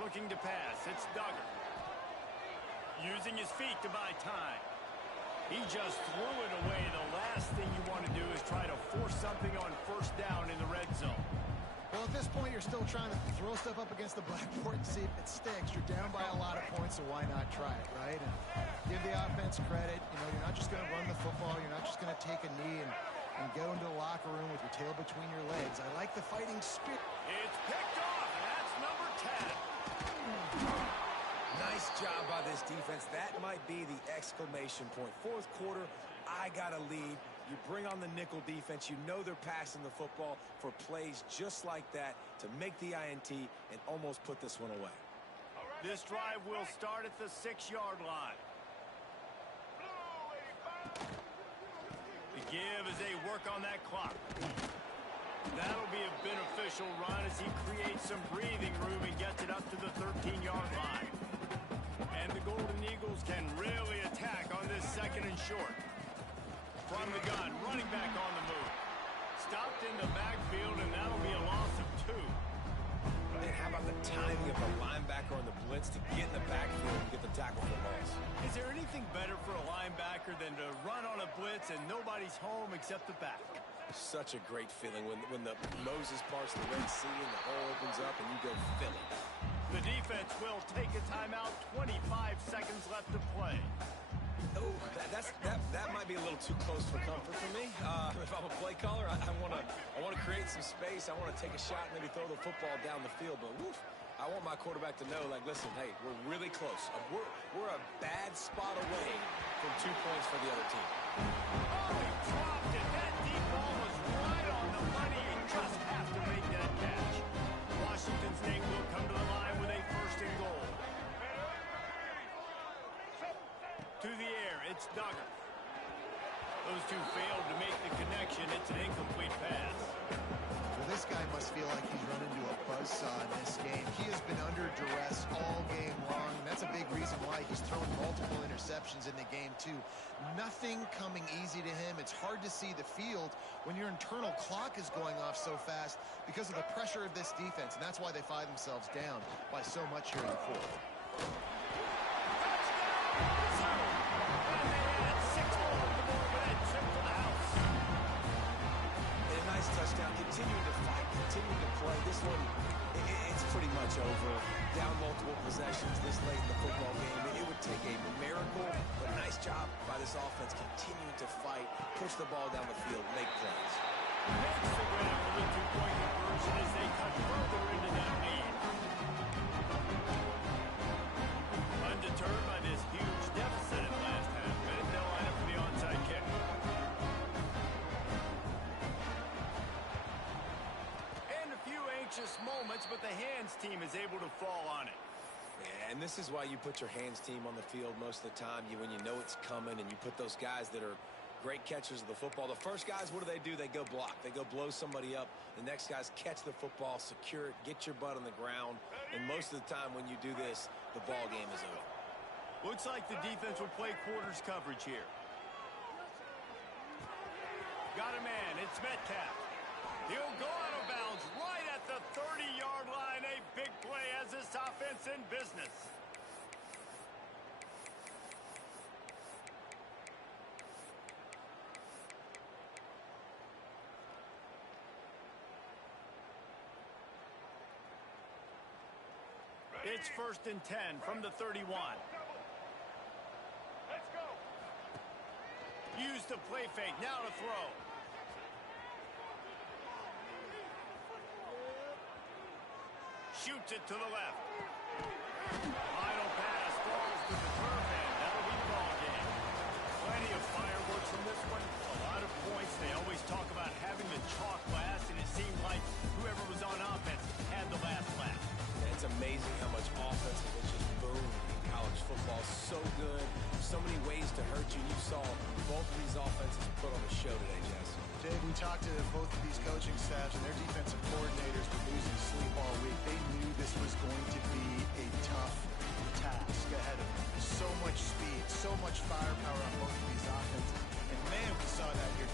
Looking to pass. It's Duggar. Using his feet to buy time. He just threw it away. The last thing you want to do is try to force something on 1st down in the red zone. Well, at this point, you're still trying to throw stuff up against the blackboard and see if it sticks. You're down by a lot of points, so why not try it, right? And give the offense credit. You know, you're not just going to run the football. You're not just going to take a knee and go into the locker room with your tail between your legs. I like the fighting spirit. It's picked off, and that's number 10. Nice job by this defense. That might be the exclamation point. 4th quarter, I got a lead. You bring on the nickel defense. You know they're passing the football for plays just like that to make the INT and almost put this one away. This drive will start at the 6-yard line. The give as they work on that clock. That'll be a beneficial run as he creates some breathing room and gets it up to the 13-yard line. And the Golden Eagles can really attack on this 2nd and short. From the gun, running back on the move. Stopped in the backfield, and that'll be a loss of 2. And how about the timing of the linebacker on the blitz to get in the backfield and get the tackle for loss? Is there anything better for a linebacker than to run on a blitz and nobody's home except the back? Such a great feeling when the Moses parts the Red Sea and the hole opens up and you go fill it. The defense will take a timeout. 25 seconds left to play. Oh, that might be a little too close for comfort for me. If I'm a play caller, I want to create some space. I want to take a shot and maybe throw the football down the field. But woof, I want my quarterback to know, like, listen, hey, we're really close. We're a bad spot away from 2 points for the other team. Oh, he dropped it. That deep ball was right on the money. You just have to make that catch. Washington State will come to the line with a 1st and goal. To the air, it's Duggar. Those two failed to make the connection. It's an incomplete pass. Well, this guy must feel like he's run into a buzzsaw in this game. He has been under duress all game long, and that's a big reason why he's thrown multiple interceptions in the game, too. Nothing coming easy to him. It's hard to see the field when your internal clock is going off so fast because of the pressure of this defense, and that's why they find themselves down by so much here in the 4th. Touchdown, continuing to fight, continuing to play. This one, it's pretty much over. Down multiple possessions this late in the football game. It would take a miracle, but nice job by this offense continuing to fight, push the ball down the field, make plays. Makes the grab for the 2-point conversion as they cut further into that lead. Undeterred by this huge deficit in the last half minute, they'll line up for the onside kick. Moments, but the hands team is able to fall on it. Yeah, and this is why you put your hands team on the field most of the time. When you know it's coming, and you put those guys that are great catchers of the football. The first guys, what do? They go block. They go blow somebody up. The next guys catch the football, secure it, get your butt on the ground. And most of the time when you do this, the ball game is over. Looks like the defense will play quarters coverage here. Got a man. It's Metcalf. He'll go out of bounds right at the 30-yard line. A big play as this offense defense in business. It's 1st and 10 from the 31. Let's go. Use the play fake. Now to throw. Shoots it to the left. Final pass falls to the turf, and that'll be the ball game. Plenty of fireworks from this one. A lot of points. They always talk about having the chalk last, and it seemed like whoever was on offense had the last laugh. It's amazing how much offense has just boomed in college football. So good. So many ways to hurt you. You saw both of these offenses put on the show today, Jess. Dave, we talked to both of these coaching staffs, and their defensive coordinators were losing sleep all week. They knew this was going to be a tough task ahead of them. So much speed, so much firepower on both of these offenses. And, man, we saw that here.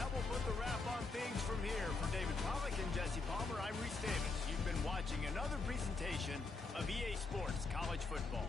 That will put the wrap on things from here. For David Pollack and Jesse Palmer, I'm Reese Davis. You've been watching another presentation of EA Sports College Football.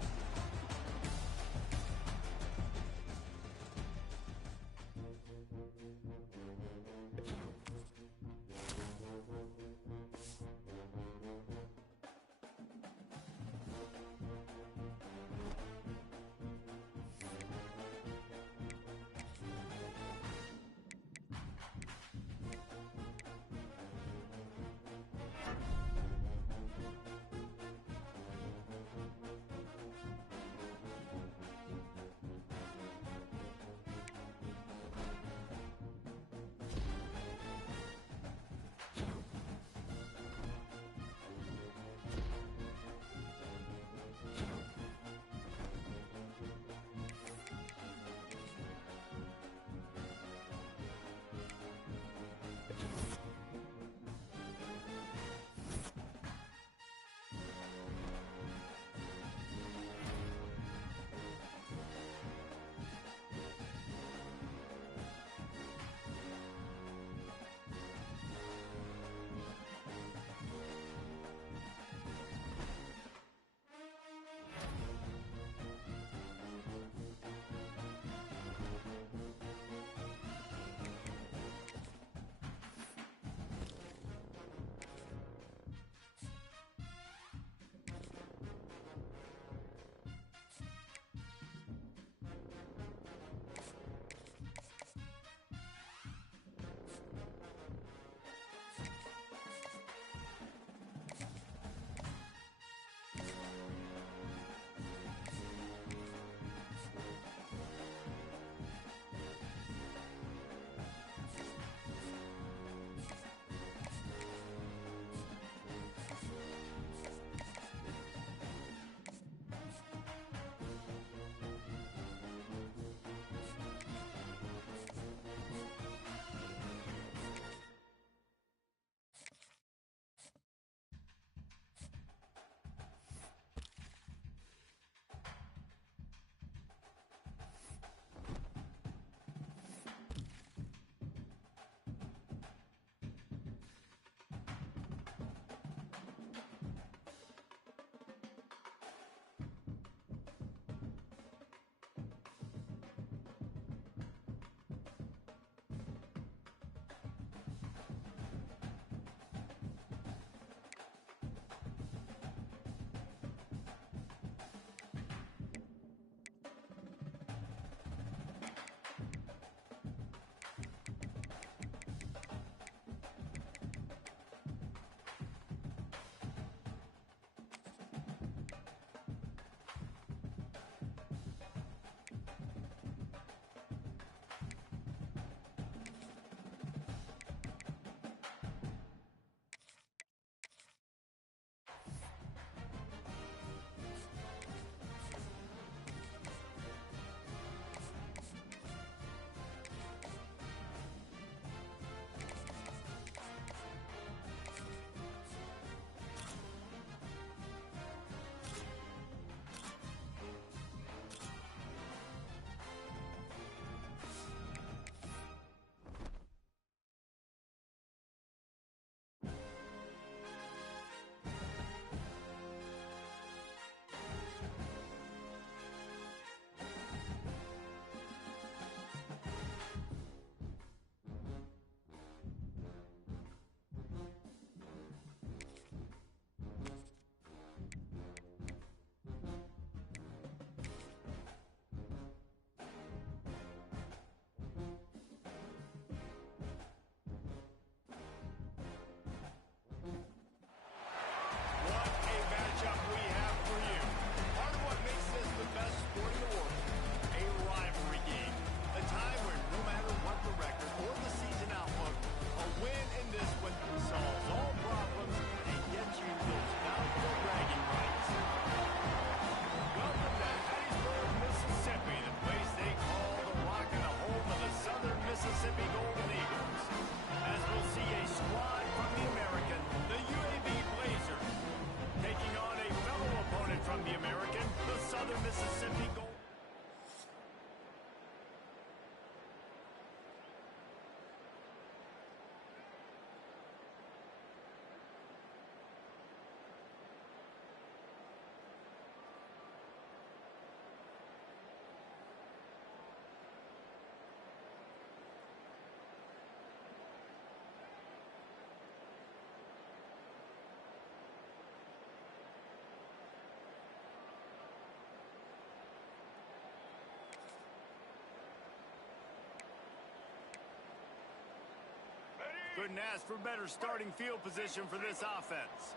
Couldn't ask for better starting field position for this offense.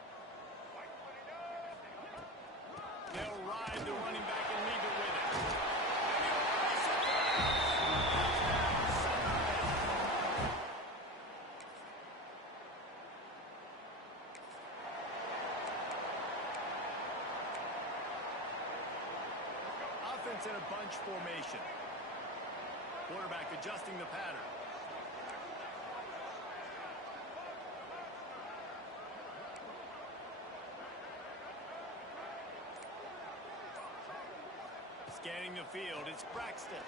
They'll ride the running back and leave it with it. Offense in a bunch formation. Quarterback adjusting the pattern. Scanning the field, it's Braxton.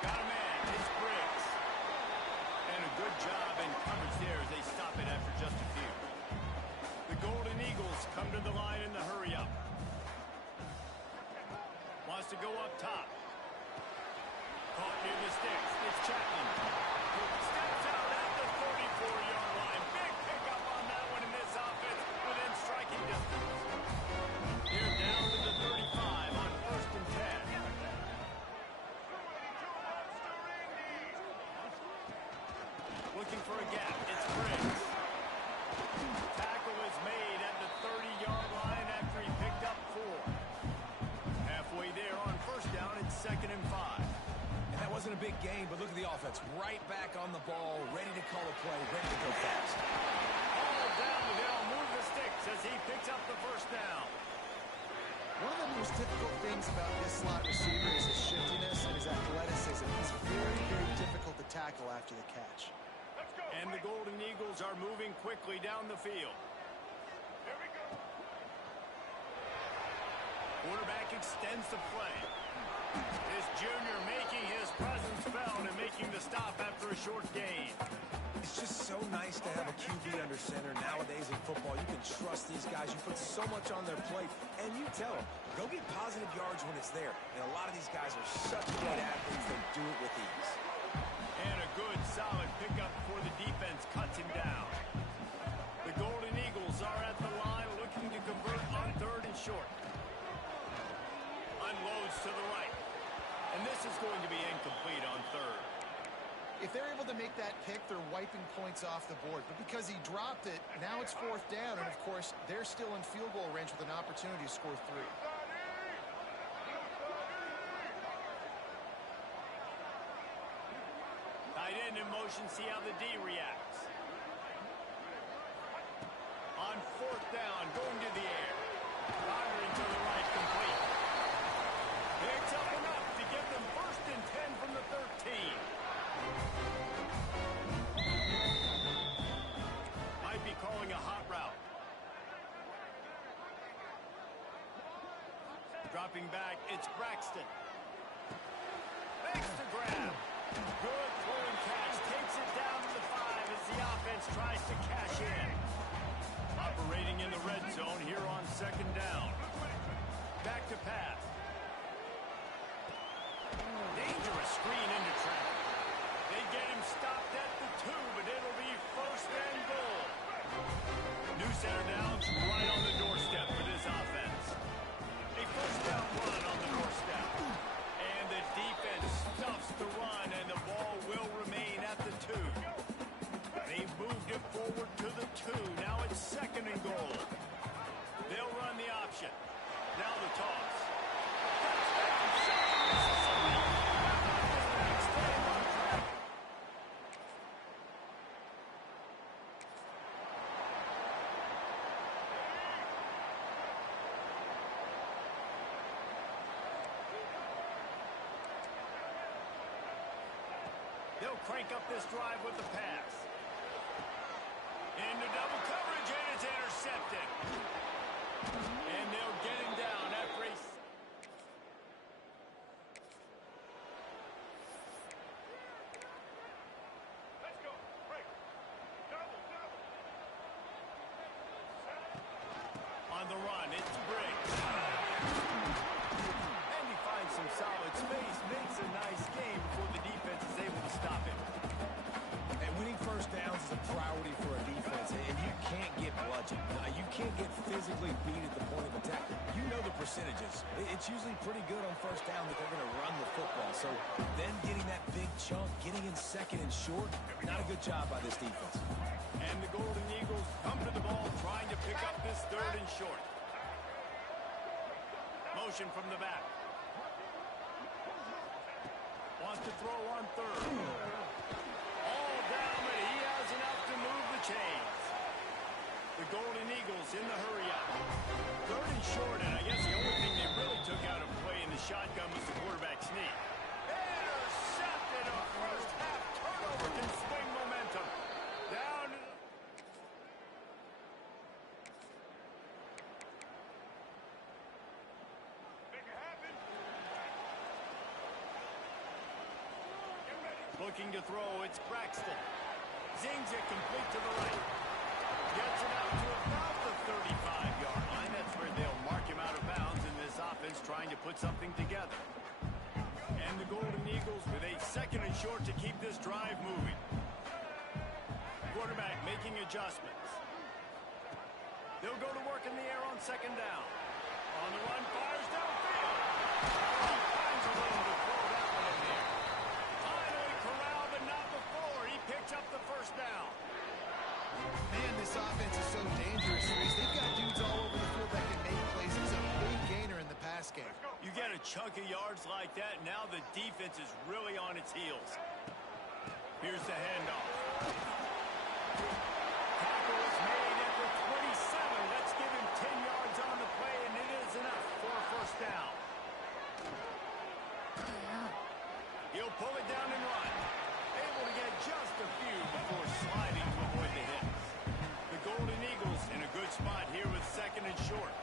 Got a man, it's Briggs. And a good job in coverage there as they stop it after just a few. The Golden Eagles come to the line in the hurry-up. Wants to go up top. Caught near the sticks. It's Chapman. Steps out at the 34-yard line. Big pickup on that one in this offense within striking distance. Here down to the 35 on 1st and 10. Looking for a gap. It's Briggs. Tackle is made at the 30-yard line after he picked up 4. Halfway there on 1st down, it's 2nd and 5. And that wasn't a big gain, but look at the offense. Right back on the ball, ready to call a play, ready to go fast. All down, they'll move the sticks as he picks up the 1st down. One of the most difficult things about this slot receiver is his shiftiness and his athleticism. He's very, very difficult to tackle after the catch. And the Golden Eagles are moving quickly down the field. Quarterback extends the play. This junior making his presence felt and making the stop after a short gain. It's just so nice to have a QB under center nowadays in football. You can trust these guys. You put so much on their plate, and you tell them, go get positive yards when it's there. And a lot of these guys are such great athletes, they do it with ease. And a good, solid pickup before the defense cuts him down. The Golden Eagles are at the line looking to convert on 3rd and short. Unloads to the right. And this is going to be incomplete on 3rd. If they're able to make that pick, they're wiping points off the board. But because he dropped it, now it's 4th down. And, of course, they're still in field goal range with an opportunity to score 3. Tight end in motion, see how the D reacts. On 4th down, going to the air. Firing to the right, complete. It's up enough to give them 1st and 10 from the 13. Might be calling a hot route. Dropping back, it's Braxton. Makes the grab. Good throwing catch. Takes it down to the 5 as the offense tries to cash in. Operating in the red zone here on 2nd down. Back to pass. Dangerous screen into traffic. They get him stopped at the 2, but it'll be 1st and goal. New center downs right on the doorstep for this offense. A 1st down run on the doorstep. And the defense stuffs the run, and the ball will remain at the 2. They've moved it forward to the 2. Now it's 2nd and goal. They'll run the option. Now the toss. They'll crank up this drive with the pass. Into double coverage, and it's intercepted. And they'll get him down after a... Let's go. Break. Double. On the run, it's Briggs. And he finds some solid space, makes a nice game before the defense is able to stop him. And winning 1st downs is a priority for a defense, and you can't get bludgeoned. You can't get physically beat at the point of attack, you know the percentages. It's usually pretty good on first down that they're going to run the football. So then getting that big chunk, getting in second and short, not a good job by this defense. And the Golden Eagles come to the ball trying to pick up this third and short. Motion from the back. Wants to throw on third. All down, but he has enough to move the chains. The Golden Eagles in the hurry up. Third and short, and I guess the only thing they really took out of play in the shotgun was the quarterback sneak. Intercepted. A first half turnover can swing momentum. Down to the... Looking to throw, it's Braxton. Zings it complete to the right. Gets it out to about the 35-yard line. That's where they'll mark him out of bounds in this offense trying to put something together. And the Golden Eagles with a second and short to keep this drive moving. Quarterback making adjustments. They'll go to work in the air on second down. On the run, fires downfield. He finds a room to throw that one in there. Finally corralled, but not before. He picks up the first down. Man, this offense is so dangerous, Reese. They've got dudes all over the field that can make plays. It's a big gainer in the pass game. You get a chunk of yards like that, now the defense is really on its heels. Here's the handoff. Tackle is made at the 27. Let's give him 10 yards on the play, and it is enough for a first down. He'll pull it down and run. Able to get just a few before sliding to avoid the hits. The Golden Eagles in a good spot here with second and short.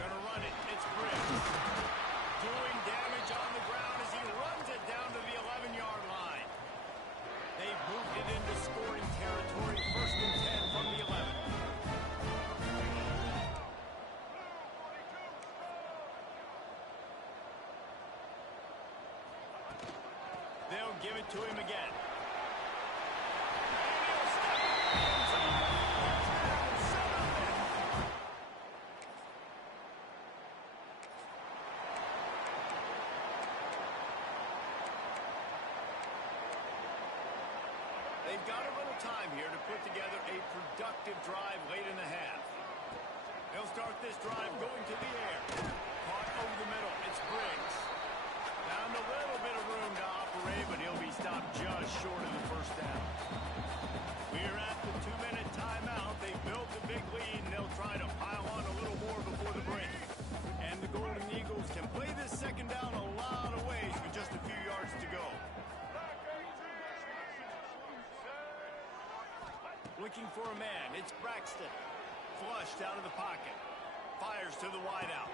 Gonna run it. It's Briggs. Doing damage on the ground as he runs it down to the 11-yard line. They've moved it into scoring territory. First and 10 from the 11. They'll give it to him again. They've got a little time here to put together a productive drive late in the half. They'll start this drive going to the air. Caught over the middle. It's Briggs. Found a little bit of room to operate, but he'll be stopped just short of the first down. We're at the 2-minute timeout. They built a big lead, and they'll try to pile on a little more before the break. And the Golden Eagles can play this second down a lot of ways with just a few yards to go. Looking for a man. It's Braxton. Flushed out of the pocket. Fires to the wideout.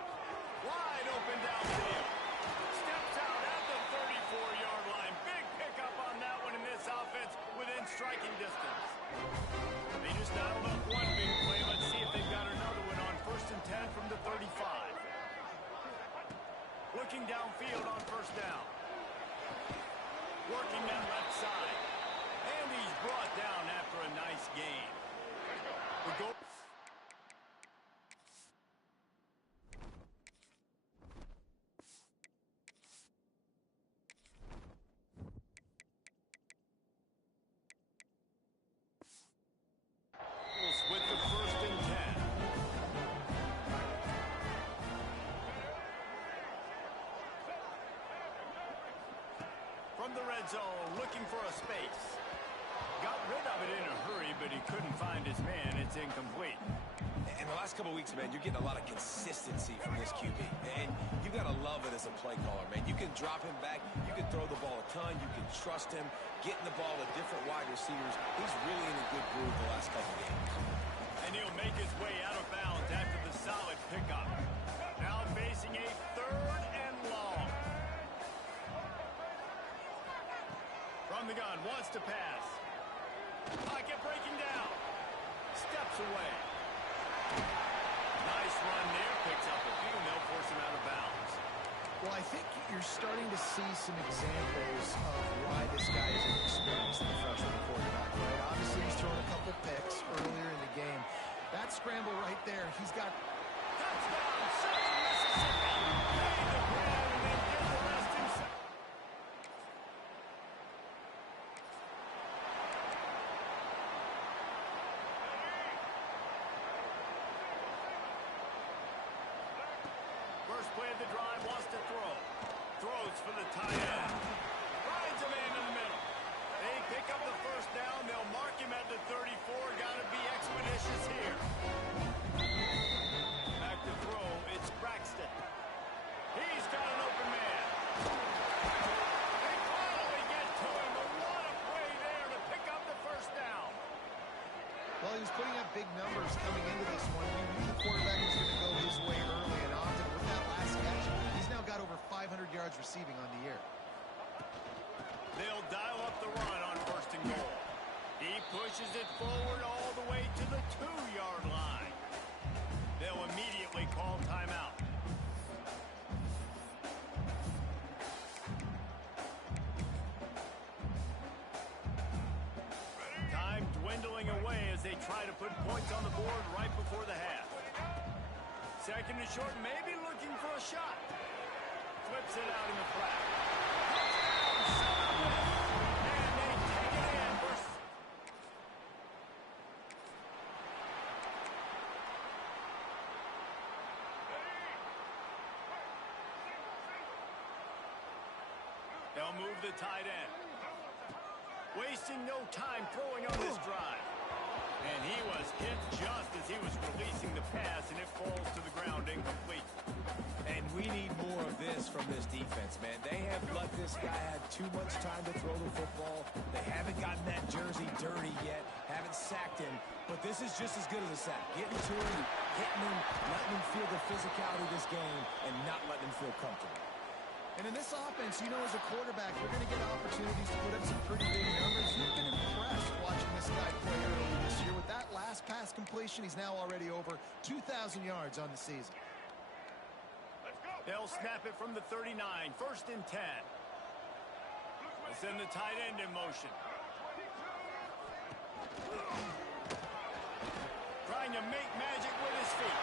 Wide open downfield. Steps out at the 34-yard line. Big pickup on that one in this offense within striking distance. They just dialed up one big play. Let's see if they've got another one on first and 10 from the 35. Looking downfield on first down. Working that left side. And he's brought down after a nice gain. The goal. With the first and 10. From the red zone, looking for a space. Got rid of it in a hurry, but he couldn't find his man. It's incomplete. In the last couple of weeks, man, you're getting a lot of consistency from this QB. And you got to love it as a play caller, man. You can drop him back. You can throw the ball a ton. You can trust him. Getting the ball to different wide receivers. He's really in a good groove the last couple of games. And he'll make his way out of bounds after the solid pickup. Now facing a third and long. From the gun, wants to pass. Pocket breaking down. Steps away. Nice run there. Picks up a few, and they'll force him out of bounds. Well, I think you're starting to see some examples of why this guy is an experienced freshman quarterback, right? Obviously, he's thrown a couple picks earlier in the game. That's scramble right there. He's got... Touchdown, Southern Mississippi. Made the grab and then did the rest himself. First play of the drive, wants to throw. Throws for the tight end. Finds a man in the middle. They pick up the first down. They'll mark him at the 34. Got to be expeditious here. Back to throw. It's Braxton. He's got an open man. They finally get to him. But what a play there to pick up the first down. Well, he was putting up big numbers coming into this one. He knew the quarterback was going to go his way early and often. With that last catch, he's now got over 500 yards receiving on the year. They'll dial up the run on first and goal. He pushes it forward all the way to the 2-yard line. They'll immediately call timeout. Time dwindling away as they try to put points on the board right before the half. Second and short, maybe looking for a shot. Flips it out in the flat. And they take it in. They'll move the tight end. Wasting no time throwing on this drive. And he was hit just as he was releasing the pass, and it falls to the ground incomplete. And we need more of this from this defense, man. They have let this guy have too much time to throw the football. They haven't gotten that jersey dirty yet, haven't sacked him, but this is just as good as a sack. Getting to him, hitting him, letting him feel the physicality of this game, and not letting him feel comfortable. And in this offense, you know, as a quarterback, you're going to get opportunities to put up some pretty big numbers. You've been impressed watching this guy play early this year. With that last pass completion, he's now already over 2,000 yards on the season. They'll snap it from the 39, first and 10. They'll send the tight end in motion. Trying to make magic with his feet.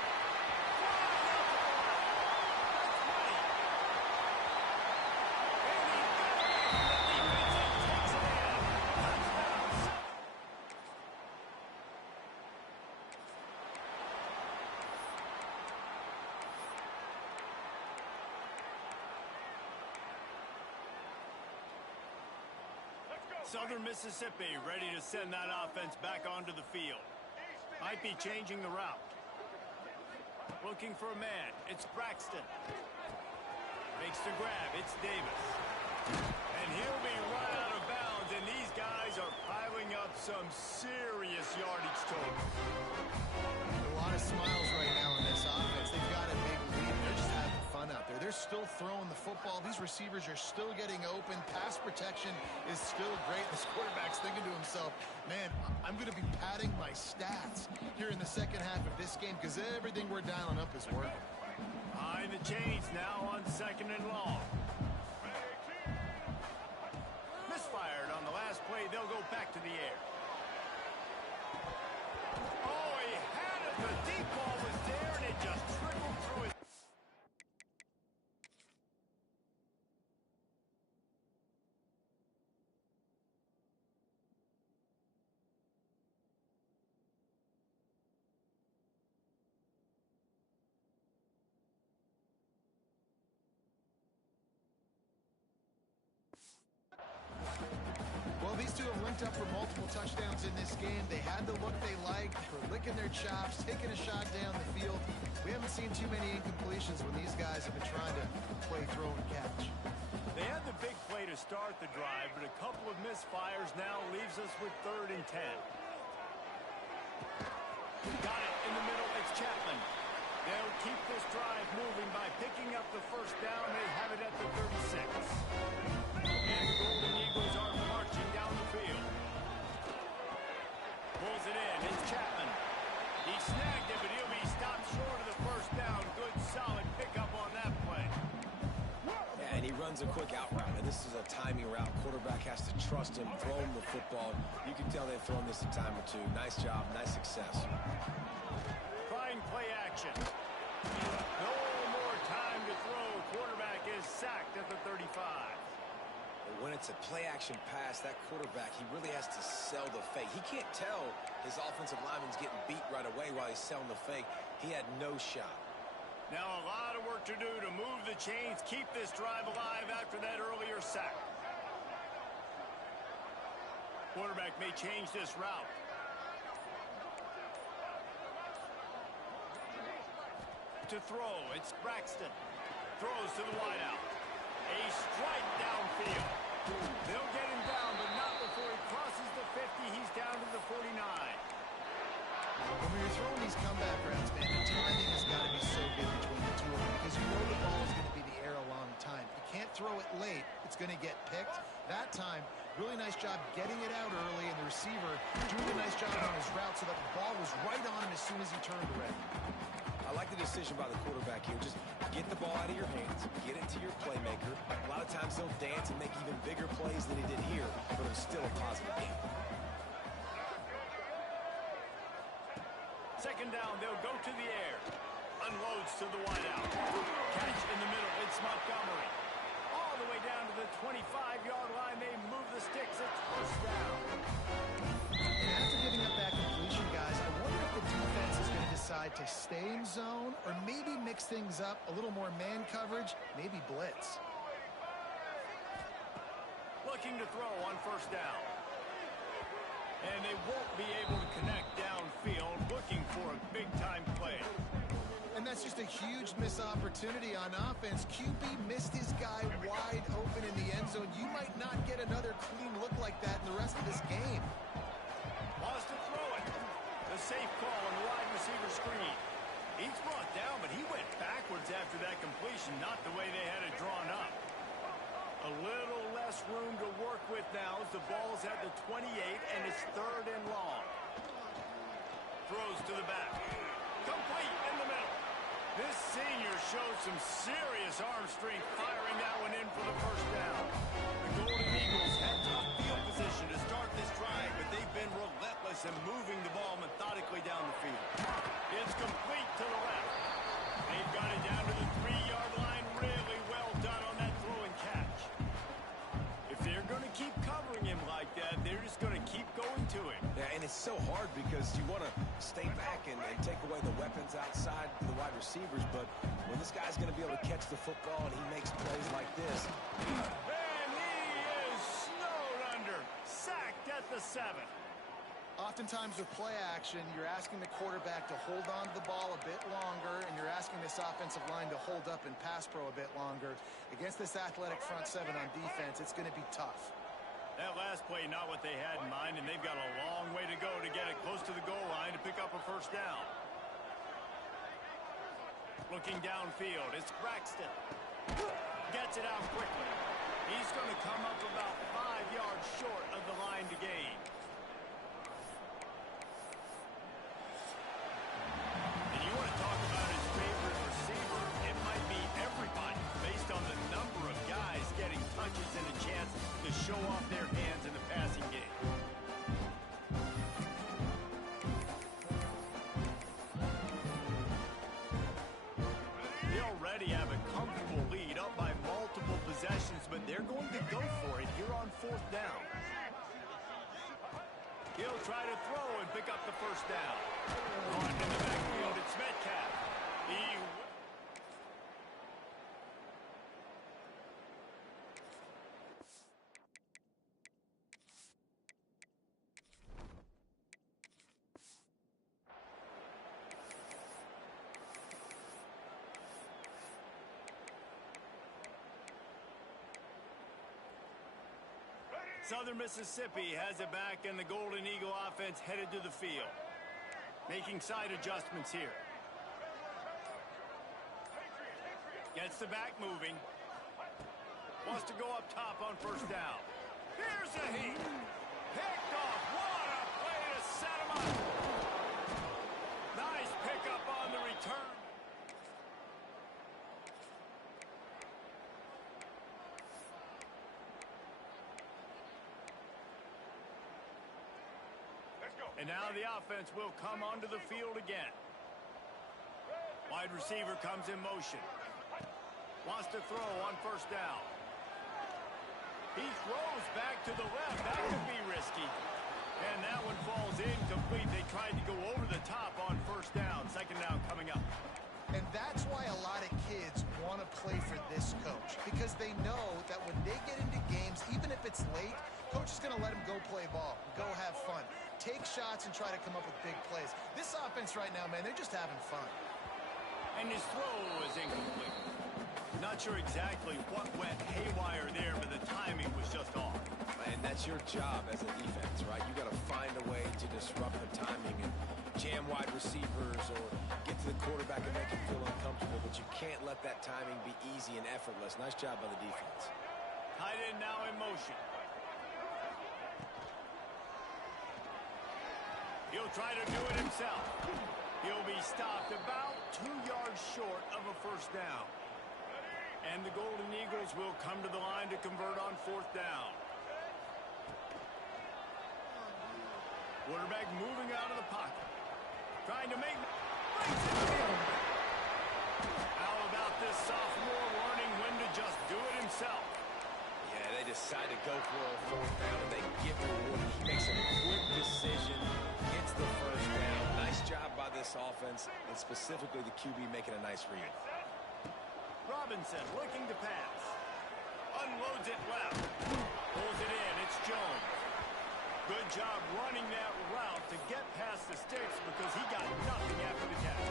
Southern Mississippi ready to send that offense back onto the field. Might be changing the route. Looking for a man. It's Braxton. Makes the grab. It's Davis. And he'll be right out of bounds, and these guys are piling up some serious yardage total. A lot of smiles right now in this offense. They've got a big lead. They're just having fun out there. They're still throwing the football. These receivers are still getting open. Pass protection is still great. This quarterback's thinking to himself, man, I'm going to be padding my stats here in the second half of this game because everything we're dialing up is working. Behind the chains now on second and long. Misfired on the last play. They'll go back to the air. Oh, he had it. The deep ball was there, and it just trickled through his... Well, these two have linked up for multiple touchdowns in this game. They had the look they liked. They were licking their chops, taking a shot down the field. We haven't seen too many incompletions when these guys have been trying to play throw and catch. They had the big play to start the drive, but a couple of misfires now leaves us with 3rd and 10. Got it in the middle. It's Chapman. They'll keep this drive moving by picking up the first down. They have it at the 36. And the Golden Eagles are marching down the field. Pulls it in. It's Chapman. He snagged it, but he'll be stopped short of the first down. Good, solid pickup on that play. Yeah, and he runs a quick out route, and this is a timing route. Quarterback has to trust him, throw him the football. You can tell they've thrown this a time or two. Nice job, nice success. play-action pass, that quarterback, he really has to sell the fake. He can't tell his offensive lineman's getting beat right away while he's selling the fake. He had no shot. Now a lot of work to do to move the chains, keep this drive alive after that earlier sack. Quarterback may change this route. To throw, it's Braxton. Throws to the wideout. A strike downfield. They'll get him down, but not before he crosses the 50. He's down to the 49. When you're throwing these comeback routes, man, the timing has got to be so good between the two of them because you know the ball is going to be in the air a long time. You can't throw it late. It's going to get picked. That time, really nice job getting it out early, and the receiver doing a nice job on his route so that the ball was right on him as soon as he turned around. I like the decision by the quarterback here. Just get the ball out of your hands, get it to your playmaker. A lot of times they'll dance and make even bigger plays than he did here, but it was still a positive game. Second down, they'll go to the air. Unloads to the wideout. Catch in the middle, it's Montgomery. All the way down to the 25-yard line, they move the sticks, it's first down. And after giving up that completion, guys, I wonder if the defense is going to decide to stay in zone or maybe mix things up, a little more man coverage, maybe blitz. Looking to throw on first down. And they won't be able to connect downfield, looking for a big-time play. And that's just a huge missed opportunity on offense. QB missed his guy wide open in the end zone. You might not get another clean look like that in the rest of this game. Wants to throw it. The safe call on the wide receiver screen. He's brought down, but he went backwards after that completion, not the way they had it drawn up. A little less room to work with now as the ball's at the 28, and it's third and long. Throws to the back. Complete in the middle. This senior showed some serious arm strength firing that one in for the first down. The Golden Eagles had tough field position to start this drive, but they've been relentless in moving the ball methodically down the field. It's complete to the left. They've got it down to the 3-yard line. Really well done on that throw and catch. If they're going to keep covering him like that, they're just going to keep going to it. Yeah, and it's so hard because you want to stay back and take away the weapons outside the wide receivers, but when this guy's going to be able to catch the football and he makes plays like this. And he is snowed under. Sacked at the 7. Oftentimes with play action, you're asking the quarterback to hold on to the ball a bit longer, and you're asking this offensive line to hold up and pass pro a bit longer. Against this athletic front 7 on defense, it's going to be tough. That last play, not what they had in mind, and they've got a long way to go to get it close to the goal line to pick up a first down. Looking downfield, it's Braxton. Gets it out quickly. He's going to come up about 5 yards short of the line to gain. And you want to talk about his favorite receiver, it might be everybody based on the number of guys getting touches and a chance to show off their hands in the passing game. They already have a comfortable lead up by multiple possessions, but they're going to go for it here on fourth down. He'll try to throw and pick up the first down. On in the backfield, it's Metcalf. Southern Mississippi has it back, and the Golden Eagle offense headed to the field. Making side adjustments here. Gets the back moving. Wants to go up top on first down. Here's a heat. Picked off. What a play to set him up. Nice pickup on the return. And now the offense will come onto the field again. Wide receiver comes in motion. Wants to throw on first down. He throws back to the left. That could be risky. And that one falls incomplete. They tried to go over the top on first down. Second down coming up. And that's why a lot of kids want to play for this coach, because they know that when they get into games, even if it's late, coach is going to let them go play ball, go have fun, take shots and try to come up with big plays. This offense right now, man, they're just having fun. And his throw is incomplete. Not sure exactly what went haywire there, but the timing was just off. And that's your job as a defense, right? You got to find a way to disrupt the timing and jam wide receivers or get to the quarterback and make him feel uncomfortable, but you can't let that timing be easy and effortless. Nice job by the defense. Tight end now in motion. He'll try to do it himself. He'll be stopped about 2 yards short of a first down. And the Golden Eagles will come to the line to convert on fourth down. Quarterback moving out of the pocket. Trying to make... How about this sophomore learning when to just do it himself? Yeah, they decide to go for a fourth down, and they get rewarded. He makes a quick decision, gets the first down. Nice job by this offense, and specifically the QB making a nice read. Robinson looking to pass. Unloads it left. Pulls it in. It's Jones. Good job running that route to get past the sticks because he got nothing after the catch.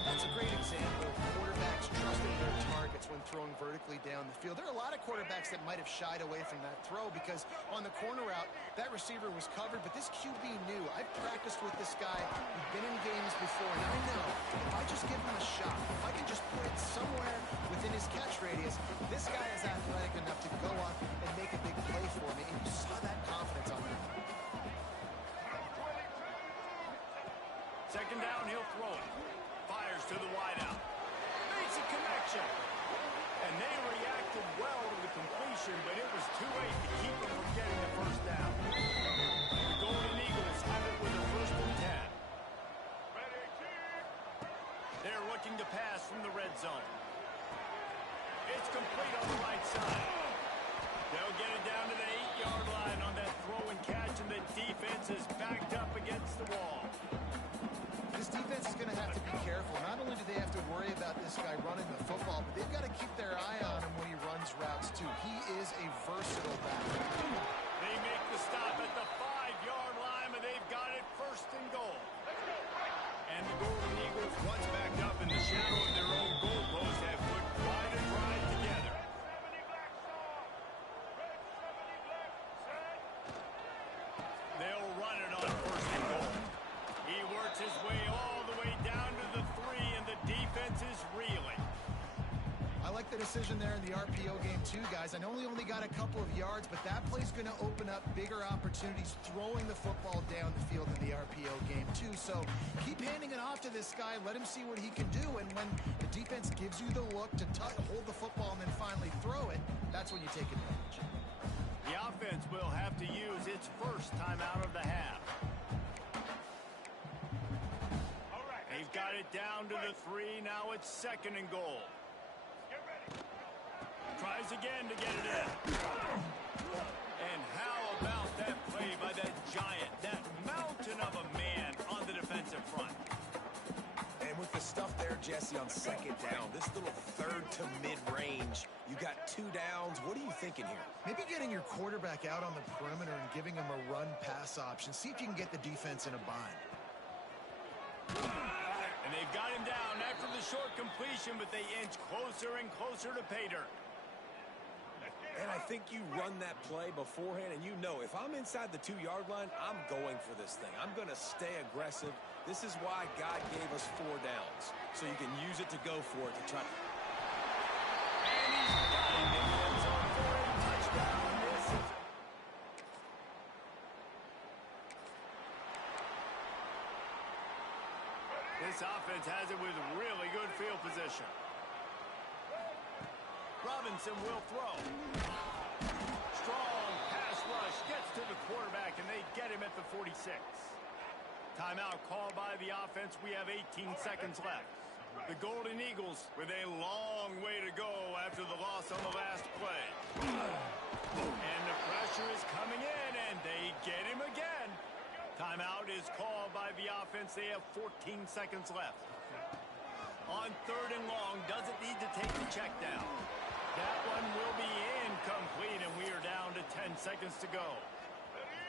That's a great example of quarterbacks trusting their targets when throwing vertically down the field. There are a lot of quarterbacks that might have shied away from that throw because on the corner route, that receiver was covered, but this QB knew. I've practiced with this guy. We've been in games before, and I know if I just give him a shot, if I can just put it somewhere within his catch radius, this guy is athletic enough to go up and make a big play for me, and you saw that confidence on him. Second down, he'll throw it. Fires to the wideout. Makes a connection. And they reacted well to the completion, but it was too late to keep them from getting the first down. The Golden Eagles have it with a first and 10. They're looking to pass from the red zone. It's complete on the right side. They'll get it down to the 8-yard line on that throw and catch, and the defense is backed up against the wall. This defense is going to have to be careful. Not only do they have to worry about this guy running the football, but they've got to keep their eye on him when he runs routes, too. He is a versatile back. They make the stop at the 5-yard line, but they've got it first and goal. And the Golden Eagles, once backed up in the shadow of their own goal post, have put quite a drive together. They'll run it on first and goal. He works his way all the way down to the 3, and the defense is reeling. I like the decision there in the RPO game, too, guys. I know he only got a couple of yards, but that play's going to open up bigger opportunities throwing the football down the field in the RPO game, too. So keep handing it off to this guy. Let him see what he can do. And when the defense gives you the look to hold the football and then finally throw it, that's when you take advantage. The offense will have to use its first timeout of the half. They've got it down to the 3. Now it's second and goal. Tries again to get it in. And how about that play by that giant, that mountain of a man on the defensive front? And with the stuff there, Jesse, on second down, this little third to mid-range, you got 2 downs. What are you thinking here? Maybe getting your quarterback out on the perimeter and giving him a run-pass option. See if you can get the defense in a bind. And they've got him down after the short completion, but they inch closer and closer to pay dirt. And I think you run that play beforehand, and you know if I'm inside the 2-yard line, I'm going for this thing. I'm going to stay aggressive. This is why God gave us 4 downs, so you can use it to go for it to try to... And he's got it in the end zone for a touchdown. This offense has it with really good field position. Robinson will throw. Strong pass rush gets to the quarterback, and they get him at the 46. Timeout called by the offense. We have 18 seconds left. The Golden Eagles with a long way to go after the loss on the last play. And the pressure is coming in, and they get him again. Timeout is called by the offense. They have 14 seconds left. On 3rd and long, doesn't need to take the check down. That one will be incomplete, and we are down to 10 seconds to go.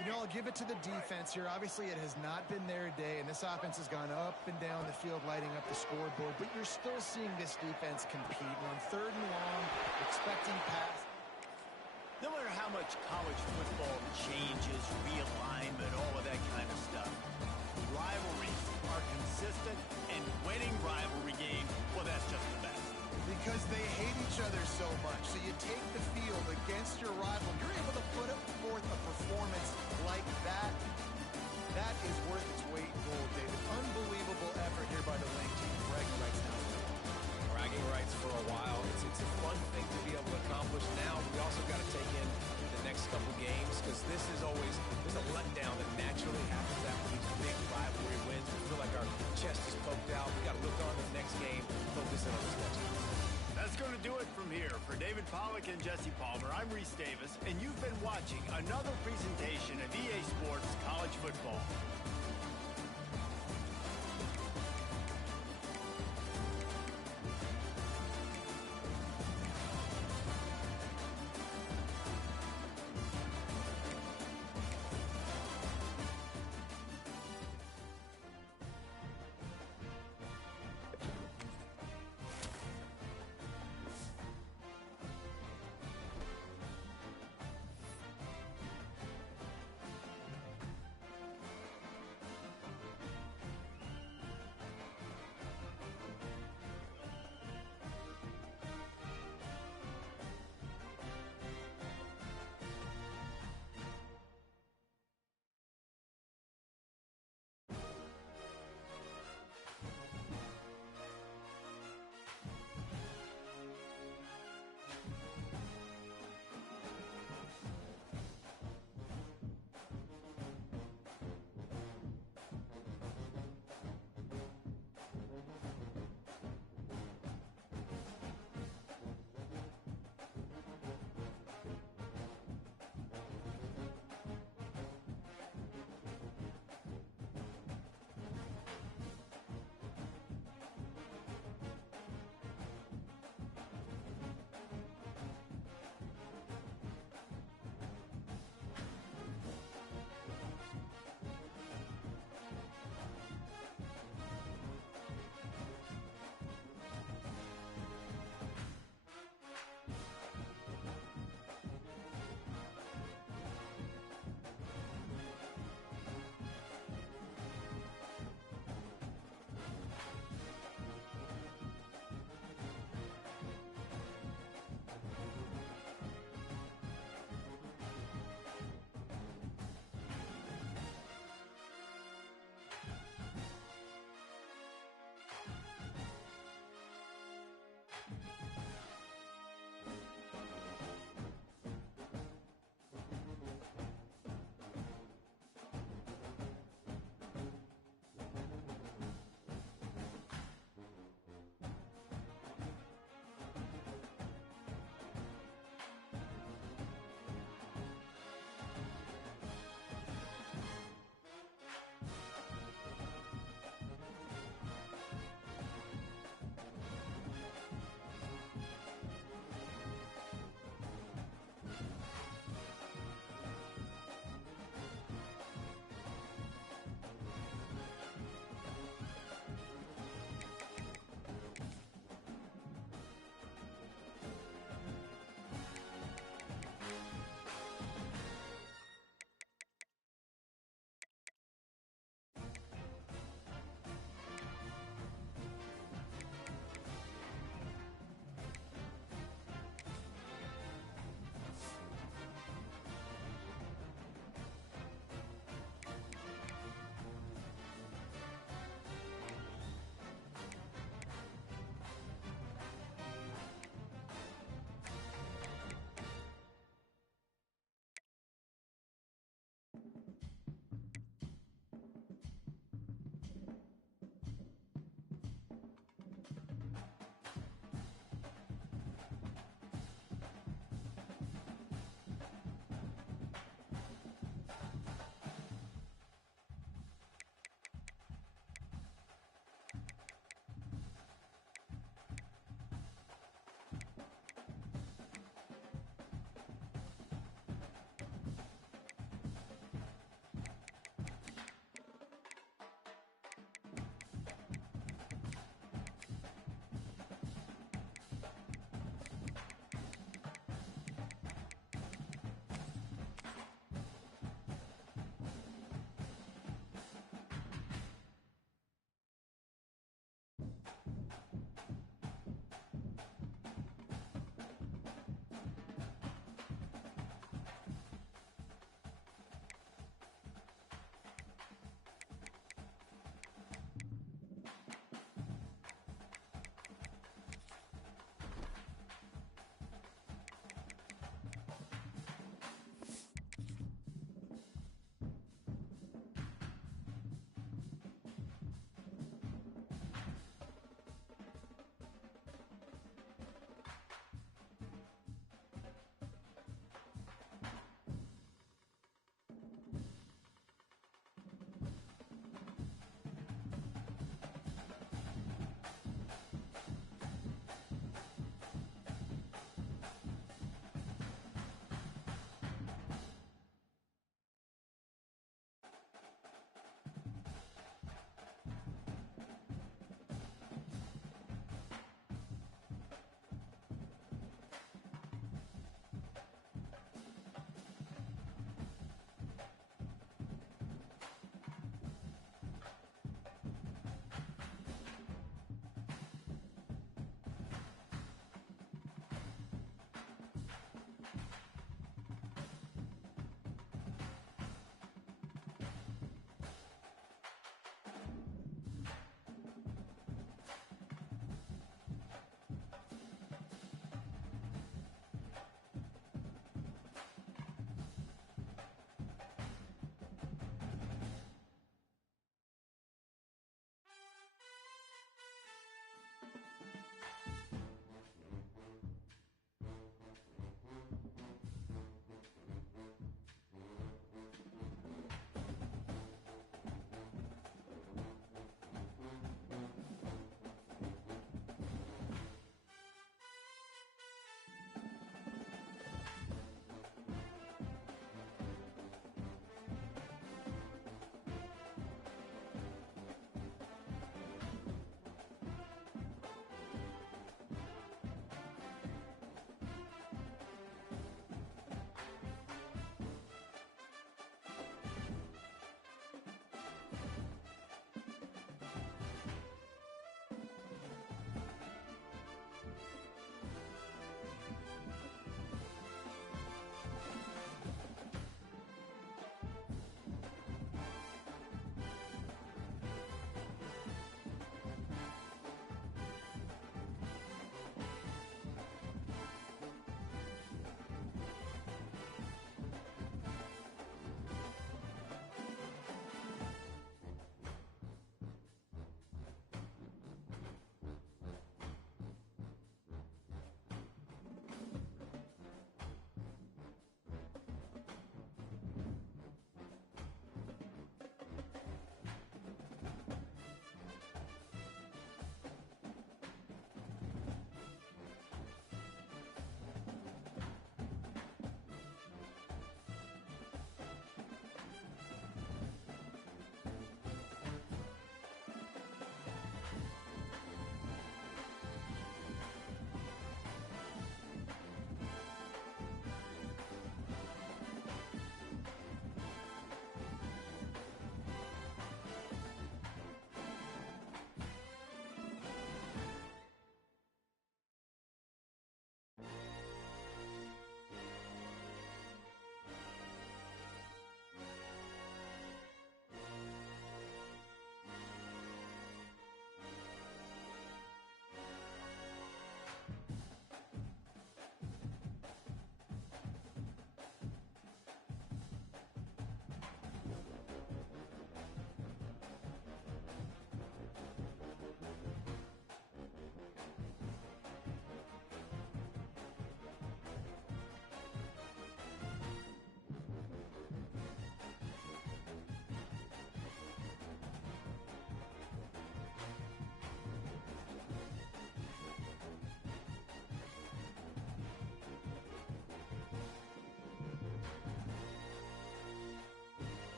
You know, I'll give it to the defense here. Obviously, it has not been their day, and this offense has gone up and down the field, lighting up the scoreboard. But you're still seeing this defense compete. And on 3rd and long, expecting pass. No matter how much college football changes, realignment, all of that kind of stuff, rivalries are consistent, and winning rivalry games, well, that's just the best. Because they hate each other so much. So you take the field against your rival. You're able to put forth a performance like that. That is worth its weight in gold, David. Unbelievable effort here by the Lane team. Bragging rights now. Bragging rights for a while. It's a fun thing to be able to accomplish. Now we also got to take in the next couple games because this is always, there's a letdown that naturally happens after these big rivalry wins. We feel like our chest is poked out. We got to look on to the next game, focus in on this next one. That's going to do it from here. For David Pollack and Jesse Palmer, I'm Reese Davis, and you've been watching another presentation of EA Sports College Football.